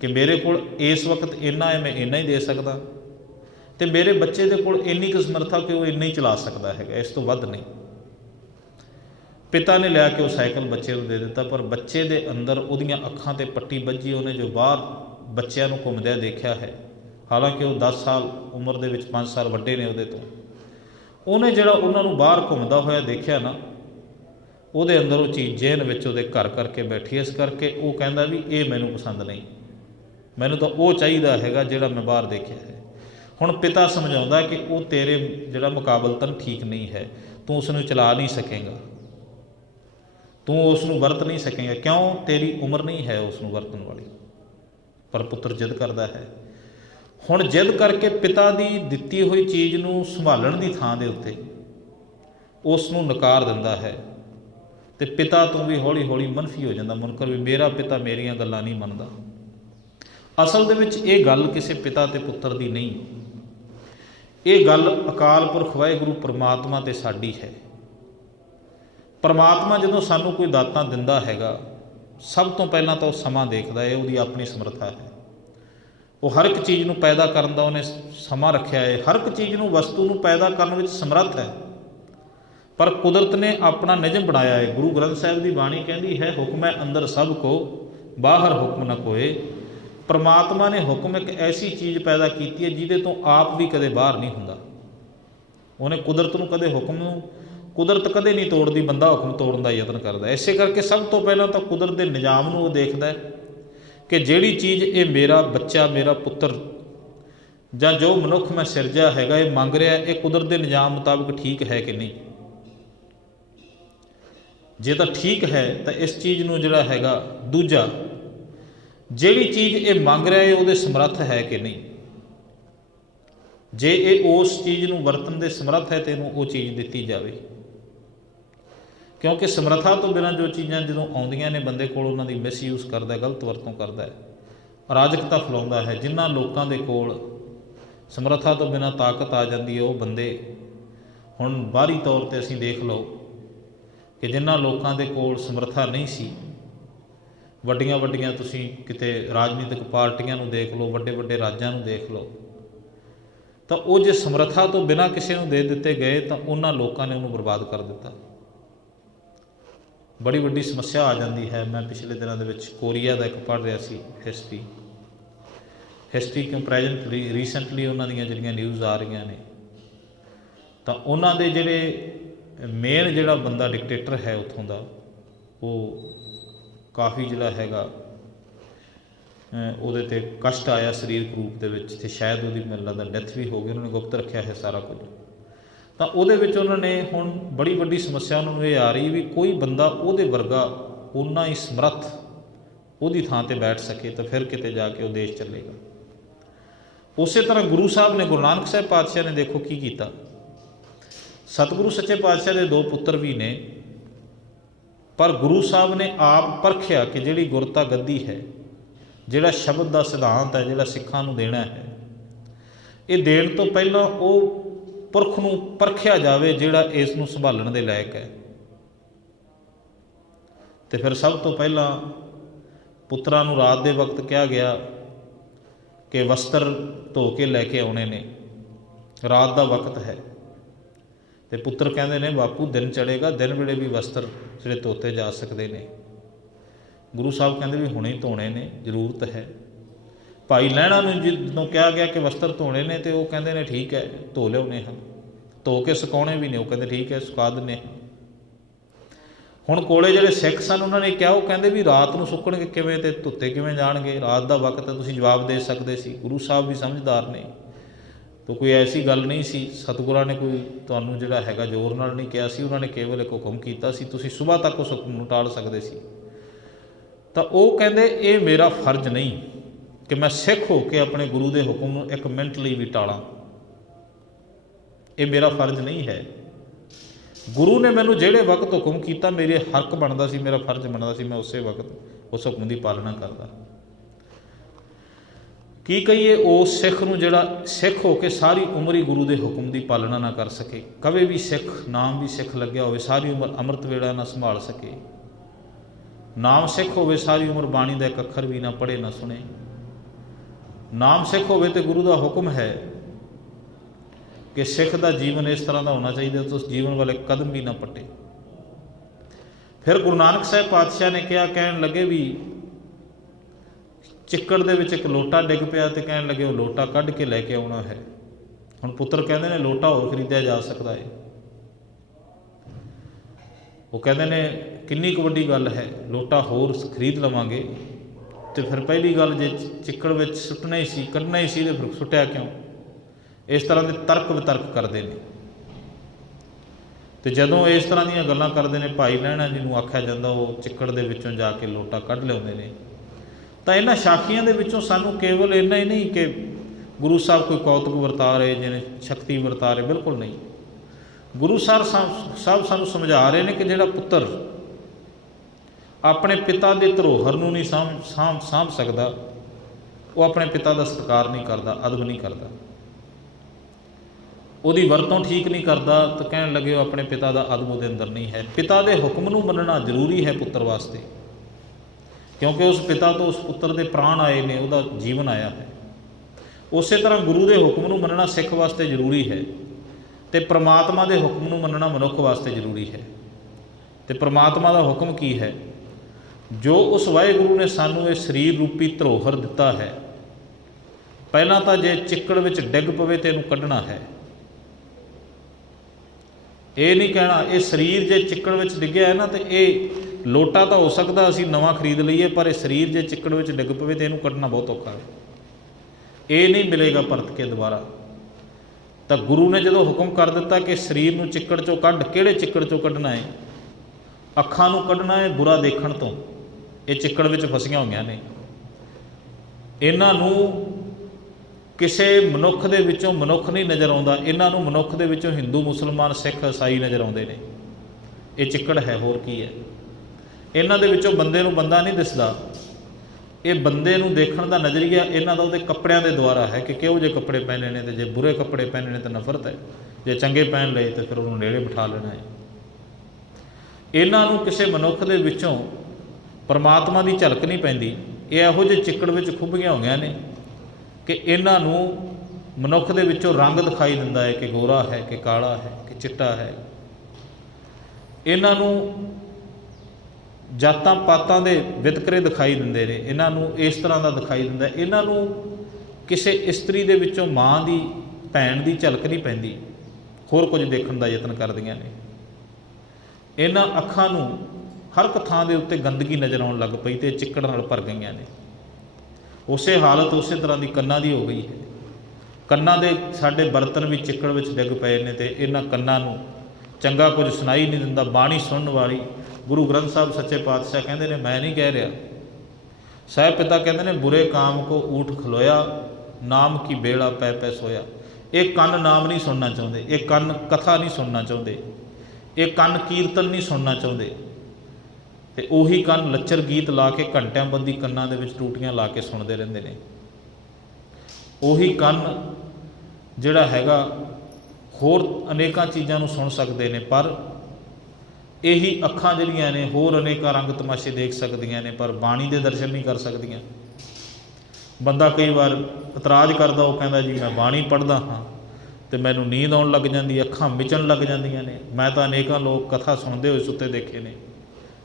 ਕਿ ਮੇਰੇ ਕੋਲ ਇਸ ਵਕਤ ਇੰਨਾ ਹੈ, ਮੈਂ ਇੰਨਾ ਹੀ ਦੇ ਸਕਦਾ ਅਤੇ ਮੇਰੇ ਬੱਚੇ ਦੇ ਕੋਲ ਇੰਨੀ ਕੁ ਸਮਰੱਥਾ ਕਿ ਉਹ ਇੰਨਾ ਹੀ ਚਲਾ ਸਕਦਾ ਹੈਗਾ, ਇਸ ਤੋਂ ਵੱਧ ਨਹੀਂ। ਪਿਤਾ ਨੇ ਲਿਆ ਕੇ ਉਹ ਸਾਈਕਲ ਬੱਚੇ ਨੂੰ ਦੇ ਦਿੱਤਾ, ਪਰ ਬੱਚੇ ਦੇ ਅੰਦਰ ਉਹਦੀਆਂ ਅੱਖਾਂ 'ਤੇ ਪੱਟੀ ਵੱਜੀ। ਉਹਨੇ ਜੋ ਬਾਹਰ ਬੱਚਿਆਂ ਨੂੰ ਘੁੰਮਦਿਆਂ ਦੇਖਿਆ ਹੈ, ਹਾਲਾਂਕਿ ਉਹ 10 ਸਾਲ ਉਮਰ ਦੇ ਵਿੱਚ 5 ਸਾਲ ਵੱਡੇ ਨੇ ਉਹਦੇ ਤੋਂ, ਉਹਨੇ ਜਿਹੜਾ ਉਹਨਾਂ ਨੂੰ ਬਾਹਰ ਘੁੰਮਦਾ ਹੋਇਆ ਦੇਖਿਆ ਨਾ, ਉਹਦੇ ਅੰਦਰ ਉਹ ਚੀਜ਼ ਜ਼ਿਹਨ ਵਿੱਚ ਉਹਦੇ ਘਰ ਕਰਕੇ ਬੈਠੀ। ਇਸ ਕਰਕੇ ਉਹ ਕਹਿੰਦਾ ਵੀ ਇਹ ਮੈਨੂੰ ਪਸੰਦ ਨਹੀਂ, ਮੈਨੂੰ ਤਾਂ ਉਹ ਚਾਹੀਦਾ ਹੈਗਾ ਜਿਹੜਾ ਮੈਂ ਬਾਹਰ ਦੇਖਿਆ ਹੈ। ਹੁਣ ਪਿਤਾ ਸਮਝਾਉਂਦਾ ਕਿ ਉਹ ਤੇਰੇ ਜਿਹੜਾ ਮੁਕਾਬਲਤਨ ਠੀਕ ਨਹੀਂ ਹੈ, ਤੂੰ ਉਸ ਨੂੰ ਚਲਾ ਨਹੀਂ ਸਕੇਗਾ, ਤੂੰ ਉਸ ਨੂੰ ਵਰਤ ਨਹੀਂ ਸਕੇਗਾ, ਕਿਉਂ? ਤੇਰੀ ਉਮਰ ਨਹੀਂ ਹੈ ਉਸ ਨੂੰ ਵਰਤਣ ਵਾਲੀ। ਪਰ ਪੁੱਤਰ ਜਿੱਦ ਕਰਦਾ ਹੈ। ਹੁਣ ਜਿੱਦ ਕਰਕੇ ਪਿਤਾ ਦੀ ਦਿੱਤੀ ਹੋਈ ਚੀਜ਼ ਨੂੰ ਸੰਭਾਲਣ ਦੀ ਥਾਂ ਦੇ ਉੱਤੇ ਉਸ ਨੂੰ ਨਕਾਰ ਦਿੰਦਾ ਹੈ ਅਤੇ ਪਿਤਾ ਤੋਂ ਵੀ ਹੌਲੀ ਹੌਲੀ ਮਨਫੀ ਹੋ ਜਾਂਦਾ, ਮੁਨਕਰ ਵੀ ਮੇਰਾ ਪਿਤਾ ਮੇਰੀਆਂ ਗੱਲਾਂ ਨਹੀਂ ਮੰਨਦਾ। ਅਸਲ ਦੇ ਵਿੱਚ ਇਹ ਗੱਲ ਕਿਸੇ ਪਿਤਾ ਅਤੇ ਪੁੱਤਰ ਦੀ ਨਹੀਂ, ਇਹ ਗੱਲ ਅਕਾਲ ਪੁਰਖ ਵਾਹਿਗੁਰੂ ਪਰਮਾਤਮਾ ਅਤੇ ਸਾਡੀ ਹੈ। ਪਰਮਾਤਮਾ ਜਦੋਂ ਸਾਨੂੰ ਕੋਈ ਦਾਤਾਂ ਦਿੰਦਾ ਹੈਗਾ, ਸਭ ਤੋਂ ਪਹਿਲਾਂ ਤਾਂ ਉਹ ਸਮਾਂ ਦੇਖਦਾ ਹੈ, ਉਹਦੀ ਆਪਣੀ ਸਮਰੱਥਾ ਹੈ। ਉਹ ਹਰ ਇੱਕ ਚੀਜ਼ ਨੂੰ ਪੈਦਾ ਕਰਨ ਦਾ ਉਹਨੇ ਸਮਾਂ ਰੱਖਿਆ ਹੈ, ਹਰ ਇੱਕ ਚੀਜ਼ ਨੂੰ, ਵਸਤੂ ਨੂੰ ਪੈਦਾ ਕਰਨ ਵਿੱਚ ਸਮਰੱਥ ਹੈ। ਪਰ ਕੁਦਰਤ ਨੇ ਆਪਣਾ ਨਿਯਮ ਬਣਾਇਆ ਹੈ। ਗੁਰੂ ਗ੍ਰੰਥ ਸਾਹਿਬ ਦੀ ਬਾਣੀ ਕਹਿੰਦੀ ਹੈ, ਹੁਕਮੈ ਅੰਦਰ ਸਭ ਕੋ ਬਾਹਰ ਹੁਕਮ ਨਾ ਕੋਏ। ਪਰਮਾਤਮਾ ਨੇ ਹੁਕਮ ਇੱਕ ਐਸੀ ਚੀਜ਼ ਪੈਦਾ ਕੀਤੀ ਹੈ ਜਿਹਦੇ ਤੋਂ ਆਪ ਵੀ ਕਦੇ ਬਾਹਰ ਨਹੀਂ ਹੁੰਦਾ। ਉਹਨੇ ਕੁਦਰਤ ਨੂੰ ਕਦੇ ਹੁਕਮ ਨੂੰ, ਕੁਦਰਤ ਕਦੇ ਨਹੀਂ ਤੋੜਦੀ, ਬੰਦਾ ਹੁਕਮ ਤੋੜਨ ਦਾ ਯਤਨ ਕਰਦਾ। ਇਸੇ ਕਰਕੇ ਸਭ ਤੋਂ ਪਹਿਲਾਂ ਤਾਂ ਕੁਦਰਤ ਦੇ ਨਿਜ਼ਾਮ ਨੂੰ ਉਹ ਦੇਖਦਾ ਹੈ ਕਿ ਜਿਹੜੀ ਚੀਜ਼ ਇਹ ਮੇਰਾ ਬੱਚਾ, ਮੇਰਾ ਪੁੱਤਰ ਜਾਂ ਜੋ ਮਨੁੱਖ ਮੈਂ ਸਿਰਜਿਆ ਹੈਗਾ ਇਹ ਮੰਗ ਰਿਹਾ, ਇਹ ਕੁਦਰਤ ਦੇ ਨਿਜ਼ਾਮ ਮੁਤਾਬਕ ਠੀਕ ਹੈ ਕਿ ਨਹੀਂ। ਜੇ ਤਾਂ ਠੀਕ ਹੈ ਤਾਂ ਇਸ ਚੀਜ਼ ਨੂੰ ਜਿਹੜਾ ਹੈਗਾ, ਦੂਜਾ ਜਿਹੜੀ ਚੀਜ਼ ਇਹ ਮੰਗ ਰਿਹਾ ਹੈ ਉਹਦੇ ਸਮਰੱਥ ਹੈ ਕਿ ਨਹੀਂ। ਜੇ ਇਹ ਉਸ ਚੀਜ਼ ਨੂੰ ਵਰਤਣ ਦੇ ਸਮਰੱਥ ਹੈ ਤਾਂ ਇਹਨੂੰ ਉਹ ਚੀਜ਼ ਦਿੱਤੀ ਜਾਵੇ, ਕਿਉਂਕਿ ਸਮਰੱਥਾ ਤੋਂ ਬਿਨਾਂ ਜੋ ਚੀਜ਼ਾਂ ਜਦੋਂ ਆਉਂਦੀਆਂ ਨੇ ਬੰਦੇ ਕੋਲ, ਉਹਨਾਂ ਦੀ ਮਿਸਯੂਜ਼ ਕਰਦਾ, ਗਲਤ ਵਰਤੋਂ ਕਰਦਾ ਹੈ, ਅਰਾਜਕਤਾ ਫੈਲਾਉਂਦਾ ਹੈ। ਜਿਨ੍ਹਾਂ ਲੋਕਾਂ ਦੇ ਕੋਲ ਸਮਰੱਥਾ ਤੋਂ ਬਿਨਾਂ ਤਾਕਤ ਆ ਜਾਂਦੀ ਹੈ ਉਹ ਬੰਦੇ, ਹੁਣ ਬਾਹਰੀ ਤੌਰ 'ਤੇ ਅਸੀਂ ਦੇਖ ਲਓ ਕਿ ਜਿਨ੍ਹਾਂ ਲੋਕਾਂ ਦੇ ਕੋਲ ਸਮਰੱਥਾ ਨਹੀਂ ਸੀ, ਵੱਡੀਆਂ ਵੱਡੀਆਂ ਤੁਸੀਂ ਕਿਤੇ ਰਾਜਨੀਤਿਕ ਪਾਰਟੀਆਂ ਨੂੰ ਦੇਖ ਲਓ, ਵੱਡੇ ਵੱਡੇ ਰਾਜਾਂ ਨੂੰ ਦੇਖ ਲਓ, ਤਾਂ ਉਹ ਜੇ ਸਮਰੱਥਾ ਤੋਂ ਬਿਨਾਂ ਕਿਸੇ ਨੂੰ ਦੇ ਦਿੱਤੇ ਗਏ ਤਾਂ ਉਹਨਾਂ ਲੋਕਾਂ ਨੇ ਉਹਨੂੰ ਬਰਬਾਦ ਕਰ ਦਿੱਤਾ। ਬੜੀ ਵੱਡੀ ਸਮੱਸਿਆ ਆ ਜਾਂਦੀ ਹੈ। ਮੈਂ ਪਿਛਲੇ ਦਿਨਾਂ ਦੇ ਵਿੱਚ ਕੋਰੀਆ ਦਾ ਇੱਕ ਪੜ੍ਹ ਰਿਹਾ ਸੀ, ਹਿਸਟਰੀ ਕਿਉਂ ਪ੍ਰੈਜੈਂਟਲੀ ਰੀਸੈਂਟਲੀ ਉਹਨਾਂ ਦੀਆਂ ਜਿਹੜੀਆਂ ਨਿਊਜ਼ ਆ ਰਹੀਆਂ ਨੇ, ਤਾਂ ਉਹਨਾਂ ਦੇ ਜਿਹੜੇ ਮੇਨ ਜਿਹੜਾ ਬੰਦਾ ਡਿਕਟੇਟਰ ਹੈ ਉੱਥੋਂ ਦਾ, ਉਹ ਕਾਫੀ ਜਿਹੜਾ ਹੈਗਾ ਉਹਦੇ 'ਤੇ ਕਸ਼ਟ ਆਇਆ ਸਰੀਰਕ ਰੂਪ ਦੇ ਵਿੱਚ, ਅਤੇ ਸ਼ਾਇਦ ਉਹਦੀ ਮੈਨੂੰ ਲੱਗਦਾ ਡੈਥ ਵੀ ਹੋ ਗਈ। ਉਹਨਾਂ ਨੇ ਗੁਪਤ ਰੱਖਿਆ ਹੈ ਸਾਰਾ ਕੁਝ। ਤਾਂ ਉਹਦੇ ਵਿੱਚ ਉਹਨਾਂ ਨੇ ਹੁਣ ਬੜੀ ਵੱਡੀ ਸਮੱਸਿਆ ਉਹਨਾਂ ਨੂੰ ਇਹ ਆ ਰਹੀ ਵੀ ਕੋਈ ਬੰਦਾ ਉਹਦੇ ਵਰਗਾ ਓਨਾ ਹੀ ਸਮਰੱਥ ਉਹਦੀ ਥਾਂ 'ਤੇ ਬੈਠ ਸਕੇ ਤਾਂ ਫਿਰ ਕਿਤੇ ਜਾ ਕੇ ਉਹ ਦੇਸ਼ ਚੱਲੇਗਾ। ਉਸੇ ਤਰ੍ਹਾਂ ਗੁਰੂ ਸਾਹਿਬ ਨੇ, ਗੁਰੂ ਨਾਨਕ ਸਾਹਿਬ ਪਾਤਸ਼ਾਹ ਨੇ ਦੇਖੋ ਕੀ ਕੀਤਾ। ਸਤਿਗੁਰੂ ਸੱਚੇ ਪਾਤਸ਼ਾਹ ਦੇ ਦੋ ਪੁੱਤਰ ਵੀ ਨੇ, ਪਰ ਗੁਰੂ ਸਾਹਿਬ ਨੇ ਆਪ ਪਰਖਿਆ ਕਿ ਜਿਹੜੀ ਗੁਰਤਾ ਗੱਦੀ ਹੈ, ਜਿਹੜਾ ਸ਼ਬਦ ਦਾ ਸਿਧਾਂਤ ਹੈ, ਜਿਹੜਾ ਸਿੱਖਾਂ ਨੂੰ ਦੇਣਾ ਹੈ, ਇਹ ਦੇਣ ਤੋਂ ਪਹਿਲਾਂ ਉਹ ਪੁਰਖ ਨੂੰ ਪਰਖਿਆ ਜਾਵੇ ਜਿਹੜਾ ਇਸ ਨੂੰ ਸੰਭਾਲਣ ਦੇ ਲਾਇਕ ਹੈ। ਤੇ ਫਿਰ ਸਭ ਤੋਂ ਪਹਿਲਾਂ ਪੁੱਤਰਾਂ ਨੂੰ ਰਾਤ ਦੇ ਵਕਤ ਕਿਹਾ ਗਿਆ ਕਿ ਵਸਤਰ ਧੋ ਕੇ ਲੈ ਕੇ ਆਉਣੇ ਨੇ, ਰਾਤ ਦਾ ਵਕਤ ਹੈ। ਤੇ ਪੁੱਤਰ ਕਹਿੰਦੇ ਨੇ ਬਾਪੂ ਦਿਨ ਚੜ੍ਹੇਗਾ, ਦਿਨ ਵੇਲੇ ਵੀ ਵਸਤਰ ਜਿਹੜੇ ਧੋਤੇ ਜਾ ਸਕਦੇ ਨੇ। ਗੁਰੂ ਸਾਹਿਬ ਕਹਿੰਦੇ ਵੀ ਹੁਣੇ ਧੋਣੇ ਨੇ, ਜ਼ਰੂਰਤ ਹੈ। ਭਾਈ ਲਹਿਣਾ ਨੂੰ ਜਦੋਂ ਕਿਹਾ ਗਿਆ ਕਿ ਵਸਤਰ ਧੋਣੇ ਨੇ, ਤੇ ਉਹ ਕਹਿੰਦੇ ਨੇ ਠੀਕ ਹੈ ਧੋ ਲਿਆਉਣੇ ਹਨ, ਧੋ ਕੇ ਸੁਕਾਉਣੇ ਵੀ ਨੇ। ਉਹ ਕਹਿੰਦੇ ਠੀਕ ਹੈ ਸੁਕਾ ਦਿੰਦੇ ਹਾਂ। ਹੁਣ ਕੋਲੇ ਜਿਹੜੇ ਸਿੱਖ ਸਨ ਉਹਨਾਂ ਨੇ ਕਿਹਾ, ਉਹ ਕਹਿੰਦੇ ਵੀ ਰਾਤ ਨੂੰ ਸੁੱਕਣਗੇ ਕਿਵੇਂ ਤੇ ਧੁੱਤੇ ਕਿਵੇਂ ਜਾਣਗੇ, ਰਾਤ ਦਾ ਵਕਤ ਹੈ, ਤੁਸੀਂ ਜਵਾਬ ਦੇ ਸਕਦੇ ਸੀ। ਗੁਰੂ ਸਾਹਿਬ ਵੀ ਸਮਝਦਾਰ ਨੇ, ਤਾਂ ਕੋਈ ਐਸੀ ਗੱਲ ਨਹੀਂ ਸੀ। ਸਤਿਗੁਰਾਂ ਨੇ ਕੋਈ ਤੁਹਾਨੂੰ ਜਿਹੜਾ ਹੈਗਾ ਜ਼ੋਰ ਨਾਲ ਨਹੀਂ ਕਿਹਾ ਸੀ, ਉਹਨਾਂ ਨੇ ਕੇਵਲ ਇੱਕ ਹੁਕਮ ਕੀਤਾ ਸੀ, ਤੁਸੀਂ ਸੁਬਾਹ ਤੱਕ ਉਸ ਹੁਕਮ ਨੂੰ ਟਾਲ ਸਕਦੇ ਸੀ। ਤਾਂ ਉਹ ਕਹਿੰਦੇ ਇਹ ਮੇਰਾ ਫਰਜ਼ ਨਹੀਂ ਕਿ ਮੈਂ ਸਿੱਖ ਹੋ ਕੇ ਆਪਣੇ ਗੁਰੂ ਦੇ ਹੁਕਮ ਨੂੰ ਇੱਕ ਮਿੰਟ ਲਈ ਵੀ ਟਾਲਾਂ, ਇਹ ਮੇਰਾ ਫਰਜ਼ ਨਹੀਂ ਹੈ। ਗੁਰੂ ਨੇ ਮੈਨੂੰ ਜਿਹੜੇ ਵਕਤ ਹੁਕਮ ਕੀਤਾ, ਮੇਰੇ ਹੱਕ ਬਣਦਾ ਸੀ, ਮੇਰਾ ਫਰਜ਼ ਬਣਦਾ ਸੀ, ਮੈਂ ਉਸੇ ਵਕਤ ਉਸ ਹੁਕਮ ਦੀ ਪਾਲਣਾ ਕਰਦਾ। ਕੀ ਕਹੀਏ ਉਸ ਸਿੱਖ ਨੂੰ ਜਿਹੜਾ ਸਿੱਖ ਹੋ ਕੇ ਸਾਰੀ ਉਮਰ ਹੀ ਗੁਰੂ ਦੇ ਹੁਕਮ ਦੀ ਪਾਲਣਾ ਨਾ ਕਰ ਸਕੇ। ਕਦੇ ਵੀ ਸਿੱਖ, ਨਾਮ ਵੀ ਸਿੱਖ ਲੱਗਿਆ ਹੋਵੇ, ਸਾਰੀ ਉਮਰ ਅੰਮ੍ਰਿਤ ਵੇਲਾ ਨਾ ਸੰਭਾਲ ਸਕੇ। ਨਾਮ ਸਿੱਖ ਹੋਵੇ, ਸਾਰੀ ਉਮਰ ਬਾਣੀ ਦਾ ਇੱਕ ਅੱਖਰ ਵੀ ਨਾ ਪੜ੍ਹੇ ਨਾ ਸੁਣੇ। ਨਾਮ ਸਿੱਖ ਹੋਵੇ ਤੇ ਗੁਰੂ ਦਾ ਹੁਕਮ ਹੈ ਕਿ ਸਿੱਖ ਦਾ ਜੀਵਨ ਇਸ ਤਰ੍ਹਾਂ ਦਾ ਹੋਣਾ ਚਾਹੀਦਾ ਕਿ ਉਸ ਜੀਵਨ ਵਾਲੇ ਕਦਮ ਵੀ ਨਾ ਪੱਟੇ। ਫਿਰ ਗੁਰੂ ਨਾਨਕ ਸਾਹਿਬ ਪਾਤਸ਼ਾਹ ਨੇ ਕਿਹਾ, ਕਹਿਣ ਲੱਗੇ ਵੀ ਚਿੱਕੜ ਦੇ ਵਿੱਚ ਇੱਕ ਲੋਟਾ ਡਿੱਗ ਪਿਆ, ਤੇ ਕਹਿਣ ਲੱਗੇ ਉਹ ਲੋਟਾ ਕੱਢ ਕੇ ਲੈ ਕੇ ਆਉਣਾ ਹੈ। ਹੁਣ ਪੁੱਤਰ ਕਹਿੰਦੇ ਨੇ ਲੋਟਾ ਹੋਰ ਖਰੀਦਿਆ ਜਾ ਸਕਦਾ ਹੈ। ਉਹ ਕਹਿੰਦੇ ਨੇ ਕਿੰਨੀ ਕੁ ਵੱਡੀ ਗੱਲ ਹੈ, ਲੋਟਾ ਹੋਰ ਖਰੀਦ ਲਵਾਂਗੇ। ਤੇ ਫਿਰ ਪਹਿਲੀ ਗੱਲ, ਜੇ ਚਿੱਕੜ ਵਿੱਚ ਸੁੱਟਣਾ ਹੀ ਸੀ, ਕੱਢਣਾ ਹੀ ਸੀ, ਤੇ ਫਿਰ ਸੁੱਟਿਆ ਕਿਉਂ? ਇਸ ਤਰ੍ਹਾਂ ਦੇ ਤਰਕ ਵਿਤਰਕ ਕਰਦੇ ਨੇ। ਤੇ ਜਦੋਂ ਇਸ ਤਰ੍ਹਾਂ ਦੀਆਂ ਗੱਲਾਂ ਕਰਦੇ ਨੇ, ਭਾਈ ਲਹਿਣਾ ਜੀ ਨੂੰ ਆਖਿਆ ਜਾਂਦਾ ਉਹ ਚਿੱਕੜ ਦੇ ਵਿੱਚੋਂ ਜਾ ਕੇ ਲੋਟਾ ਕੱਢ ਲਿਆਉਂਦੇ ਨੇ। ਤਾਂ ਇਹਨਾਂ ਸਾਖੀਆਂ ਦੇ ਵਿੱਚੋਂ ਸਾਨੂੰ ਕੇਵਲ ਇੰਨਾ ਹੀ ਨਹੀਂ ਕਿ ਗੁਰੂ ਸਾਹਿਬ ਕੋਈ ਕੌਤਕ ਵਰਤਾ ਰਹੇ, ਜਿਹਨੇ ਸ਼ਕਤੀ ਵਰਤਾ ਰਹੇ, ਬਿਲਕੁਲ ਨਹੀਂ। ਗੁਰੂ ਸਾਹਿਬ ਸਾਨੂੰ ਸਮਝਾ ਰਹੇ ਨੇ ਕਿ ਜਿਹੜਾ ਪੁੱਤਰ ਆਪਣੇ ਪਿਤਾ ਦੇ ਧਰੋਹਰ ਨੂੰ ਨਹੀਂ ਸਾਂਭ ਸਕਦਾ, ਉਹ ਆਪਣੇ ਪਿਤਾ ਦਾ ਸਤਿਕਾਰ ਨਹੀਂ ਕਰਦਾ, ਅਦਬ ਨਹੀਂ ਕਰਦਾ, ਉਹਦੀ ਵਰਤੋਂ ਠੀਕ ਨਹੀਂ ਕਰਦਾ। ਤਾਂ ਕਹਿਣ ਲੱਗੇ ਉਹ ਆਪਣੇ ਪਿਤਾ ਦਾ ਅਦਬ ਉਹਦੇ ਅੰਦਰ ਨਹੀਂ ਹੈ। ਪਿਤਾ ਦੇ ਹੁਕਮ ਨੂੰ ਮੰਨਣਾ ਜ਼ਰੂਰੀ ਹੈ ਪੁੱਤਰ ਵਾਸਤੇ, ਕਿਉਂਕਿ ਉਸ ਪਿਤਾ ਤੋਂ ਉਸ ਪੁੱਤਰ ਦੇ ਪ੍ਰਾਣ ਆਏ ਨੇ, ਉਹਦਾ ਜੀਵਨ ਆਇਆ ਹੈ। ਉਸੇ ਤਰ੍ਹਾਂ ਗੁਰੂ ਦੇ ਹੁਕਮ ਨੂੰ ਮੰਨਣਾ ਸਿੱਖ ਵਾਸਤੇ ਜ਼ਰੂਰੀ ਹੈ, ਤੇ ਪ੍ਰਮਾਤਮਾ ਦੇ ਹੁਕਮ ਨੂੰ ਮੰਨਣਾ ਮਨੁੱਖ ਵਾਸਤੇ ਜ਼ਰੂਰੀ ਹੈ। ਤੇ ਪ੍ਰਮਾਤਮਾ ਦਾ ਹੁਕਮ ਕੀ ਹੈ? ਜੋ ਉਸ ਵਾਹਿਗੁਰੂ ਨੇ ਸਾਨੂੰ ਇਹ ਸਰੀਰ ਰੂਪੀ ਧਰੋਹਰ ਦਿੱਤਾ ਹੈ, ਪਹਿਲਾਂ ਤਾਂ ਜੇ ਚਿੱਕੜ ਵਿੱਚ ਡਿੱਗ ਪਵੇ ਤੇ ਇਹਨੂੰ ਕੱਢਣਾ ਹੈ। ਇਹ ਨਹੀਂ ਕਹਿਣਾ ਇਹ ਸਰੀਰ ਜੇ ਚਿੱਕੜ ਵਿੱਚ ਡਿੱਗਿਆ ਹੈ ਨਾ, ਤੇ ਇਹ ਲੋਟਾ ਤਾਂ ਹੋ ਸਕਦਾ ਅਸੀਂ ਨਵਾਂ ਖਰੀਦ ਲਈਏ, ਪਰ ਇਹ ਸਰੀਰ ਜੇ ਚਿੱਕੜ ਵਿੱਚ ਡਿੱਗ ਪਵੇ ਤੇ ਇਹਨੂੰ ਕੱਢਣਾ ਬਹੁਤ ਔਖਾ ਹੈ, ਇਹ ਨਹੀਂ ਮਿਲੇਗਾ ਪਰਤ ਕੇ ਦੁਬਾਰਾ। ਤਾਂ ਗੁਰੂ ਨੇ ਜਦੋਂ ਹੁਕਮ ਕਰ ਦਿੱਤਾ ਕਿ ਸਰੀਰ ਨੂੰ ਚਿੱਕੜ 'ਚੋਂ ਕੱਢ, ਕਿਹੜੇ ਚਿੱਕੜ 'ਚੋਂ ਕੱਢਣਾ ਹੈ? ਅੱਖਾਂ ਨੂੰ ਕੱਢਣਾ ਹੈ ਬੁਰਾ ਦੇਖਣ ਤੋਂ। ਇਹ ਚਿੱਕੜ ਵਿੱਚ ਫਸੀਆਂ ਹੋਈਆਂ ਨੇ, ਇਹਨਾਂ ਨੂੰ ਕਿਸੇ ਮਨੁੱਖ ਦੇ ਵਿੱਚੋਂ ਮਨੁੱਖ ਨਹੀਂ ਨਜ਼ਰ ਆਉਂਦਾ, ਇਹਨਾਂ ਨੂੰ ਮਨੁੱਖ ਦੇ ਵਿੱਚੋਂ ਹਿੰਦੂ, ਮੁਸਲਮਾਨ, ਸਿੱਖ, ਈਸਾਈ ਨਜ਼ਰ ਆਉਂਦੇ ਨੇ। ਇਹ ਚਿੱਕੜ ਹੈ, ਹੋਰ ਕੀ ਹੈ? ਇਹਨਾਂ ਦੇ ਵਿੱਚੋਂ ਬੰਦੇ ਨੂੰ ਬੰਦਾ ਨਹੀਂ ਦਿਸਦਾ। ਇਹ ਬੰਦੇ ਨੂੰ ਦੇਖਣ ਦਾ ਨਜ਼ਰੀਆ ਇਹਨਾਂ ਦਾ ਉਹਦੇ ਕੱਪੜਿਆਂ ਦੇ ਦੁਆਰਾ ਹੈ ਕਿ ਕਿਹੋ ਜਿਹੇ ਕੱਪੜੇ ਪਹਿਨੇ ਨੇ, ਤੇ ਜੇ ਬੁਰੇ ਕੱਪੜੇ ਪਹਿਨੇ ਨੇ ਤਾਂ ਨਫ਼ਰਤ ਹੈ, ਜੇ ਚੰਗੇ ਪਹਿਨ ਲਏ ਤਾਂ ਫਿਰ ਉਹਨੂੰ ਨੇੜੇ ਬਿਠਾ ਲੈਣਾ ਹੈ। ਇਹਨਾਂ ਨੂੰ ਕਿਸੇ ਮਨੁੱਖ ਦੇ ਵਿੱਚੋਂ ਪਰਮਾਤਮਾ ਦੀ ਝਲਕ ਨਹੀਂ ਪੈਂਦੀ। ਇਹ ਇਹੋ ਜਿਹੇ ਚਿੱਕੜ ਵਿੱਚ ਖੁੱਭੀਆਂ ਹੋਈਆਂ ਨੇ ਕਿ ਇਹਨਾਂ ਨੂੰ ਮਨੁੱਖ ਦੇ ਵਿੱਚੋਂ ਰੰਗ ਦਿਖਾਈ ਦਿੰਦਾ ਹੈ ਕਿ ਗੋਰਾ ਹੈ, ਕਿ ਕਾਲਾ ਹੈ, ਕਿ ਚਿੱਟਾ ਹੈ। ਇਹਨਾਂ ਨੂੰ ਜਾਤਾਂ ਪਾਤਾਂ ਦੇ ਵਿਤਕਰੇ ਦਿਖਾਈ ਦਿੰਦੇ ਨੇ, ਇਹਨਾਂ ਨੂੰ ਇਸ ਤਰ੍ਹਾਂ ਦਾ ਦਿਖਾਈ ਦਿੰਦਾ। ਇਹਨਾਂ ਨੂੰ ਕਿਸੇ ਇਸਤਰੀ ਦੇ ਵਿੱਚੋਂ ਮਾਂ ਦੀ, ਭੈਣ ਦੀ ਝਲਕ ਨਹੀਂ ਪੈਂਦੀ, ਹੋਰ ਕੁਝ ਦੇਖਣ ਦਾ ਯਤਨ ਕਰਦੀਆਂ ਨੇ। ਇਹਨਾਂ ਅੱਖਾਂ ਨੂੰ ਹਰ ਇੱਕ ਥਾਂ ਦੇ ਉੱਤੇ ਗੰਦਗੀ ਨਜ਼ਰ ਆਉਣ ਲੱਗ ਪਈ ਤੇ ਚਿੱਕੜ ਨਾਲ ਭਰ ਗਈਆਂ ਨੇ। ਉਸੇ ਹਾਲਤ ਉਸੇ ਤਰ੍ਹਾਂ ਦੀ ਕੰਨਾਂ ਦੀ ਹੋ ਗਈ ਹੈ। ਕੰਨਾਂ ਦੇ ਸਾਡੇ ਬਰਤਨ ਵੀ ਚਿੱਕੜ ਵਿੱਚ ਡਿੱਗ ਪਏ ਨੇ, ਤੇ ਇਹਨਾਂ ਕੰਨਾਂ ਨੂੰ ਚੰਗਾ ਕੁਝ ਸੁਣਾਈ ਨਹੀਂ ਦਿੰਦਾ। ਬਾਣੀ ਸੁਣਨ ਵਾਲੀ ਗੁਰੂ ਗ੍ਰੰਥ ਸਾਹਿਬ ਸੱਚੇ ਪਾਤਸ਼ਾਹ ਕਹਿੰਦੇ ਨੇ, ਮੈਂ ਨਹੀਂ ਕਹਿ ਰਿਹਾ, ਸਾਹਿਬ ਪਿਤਾ ਕਹਿੰਦੇ ਨੇ, ਬੁਰੇ ਕਾਮ ਕੋ ਊਠ ਖਲੋਇਆ नाम की बेड़ा पै पै सोया। ये कन नाम नहीं सुनना चाहते, ये कन कथा नहीं सुनना चाहते, ये कन कीर्तन नहीं सुनना चाहते, तो उही कन लच्चर गीत ला के घंटियां बंदी कन्नां दे विच टूटियां ला के सुनते रहंदे ने। उही कन जिहड़ा हैगा होर अनेकां चीज़ां नूं सुन सकते हैं, पर यही अखां जिहड़ियां ने होर अनेकां रंग तमाशे देख सकदियां ने, पर बाणी दे दर्शन नहीं कर सकदियां। बंदा कई बार इतराज़ करदा, वो कहंदा जी मैं बाणी पढ़दा हाँ तो मैनूं नींद आउण लग जांदी, अखां मिचण लग जांदियां ने। मैं तो अनेकां लोग कथा सुणदे होए सुत्ते देखे ने,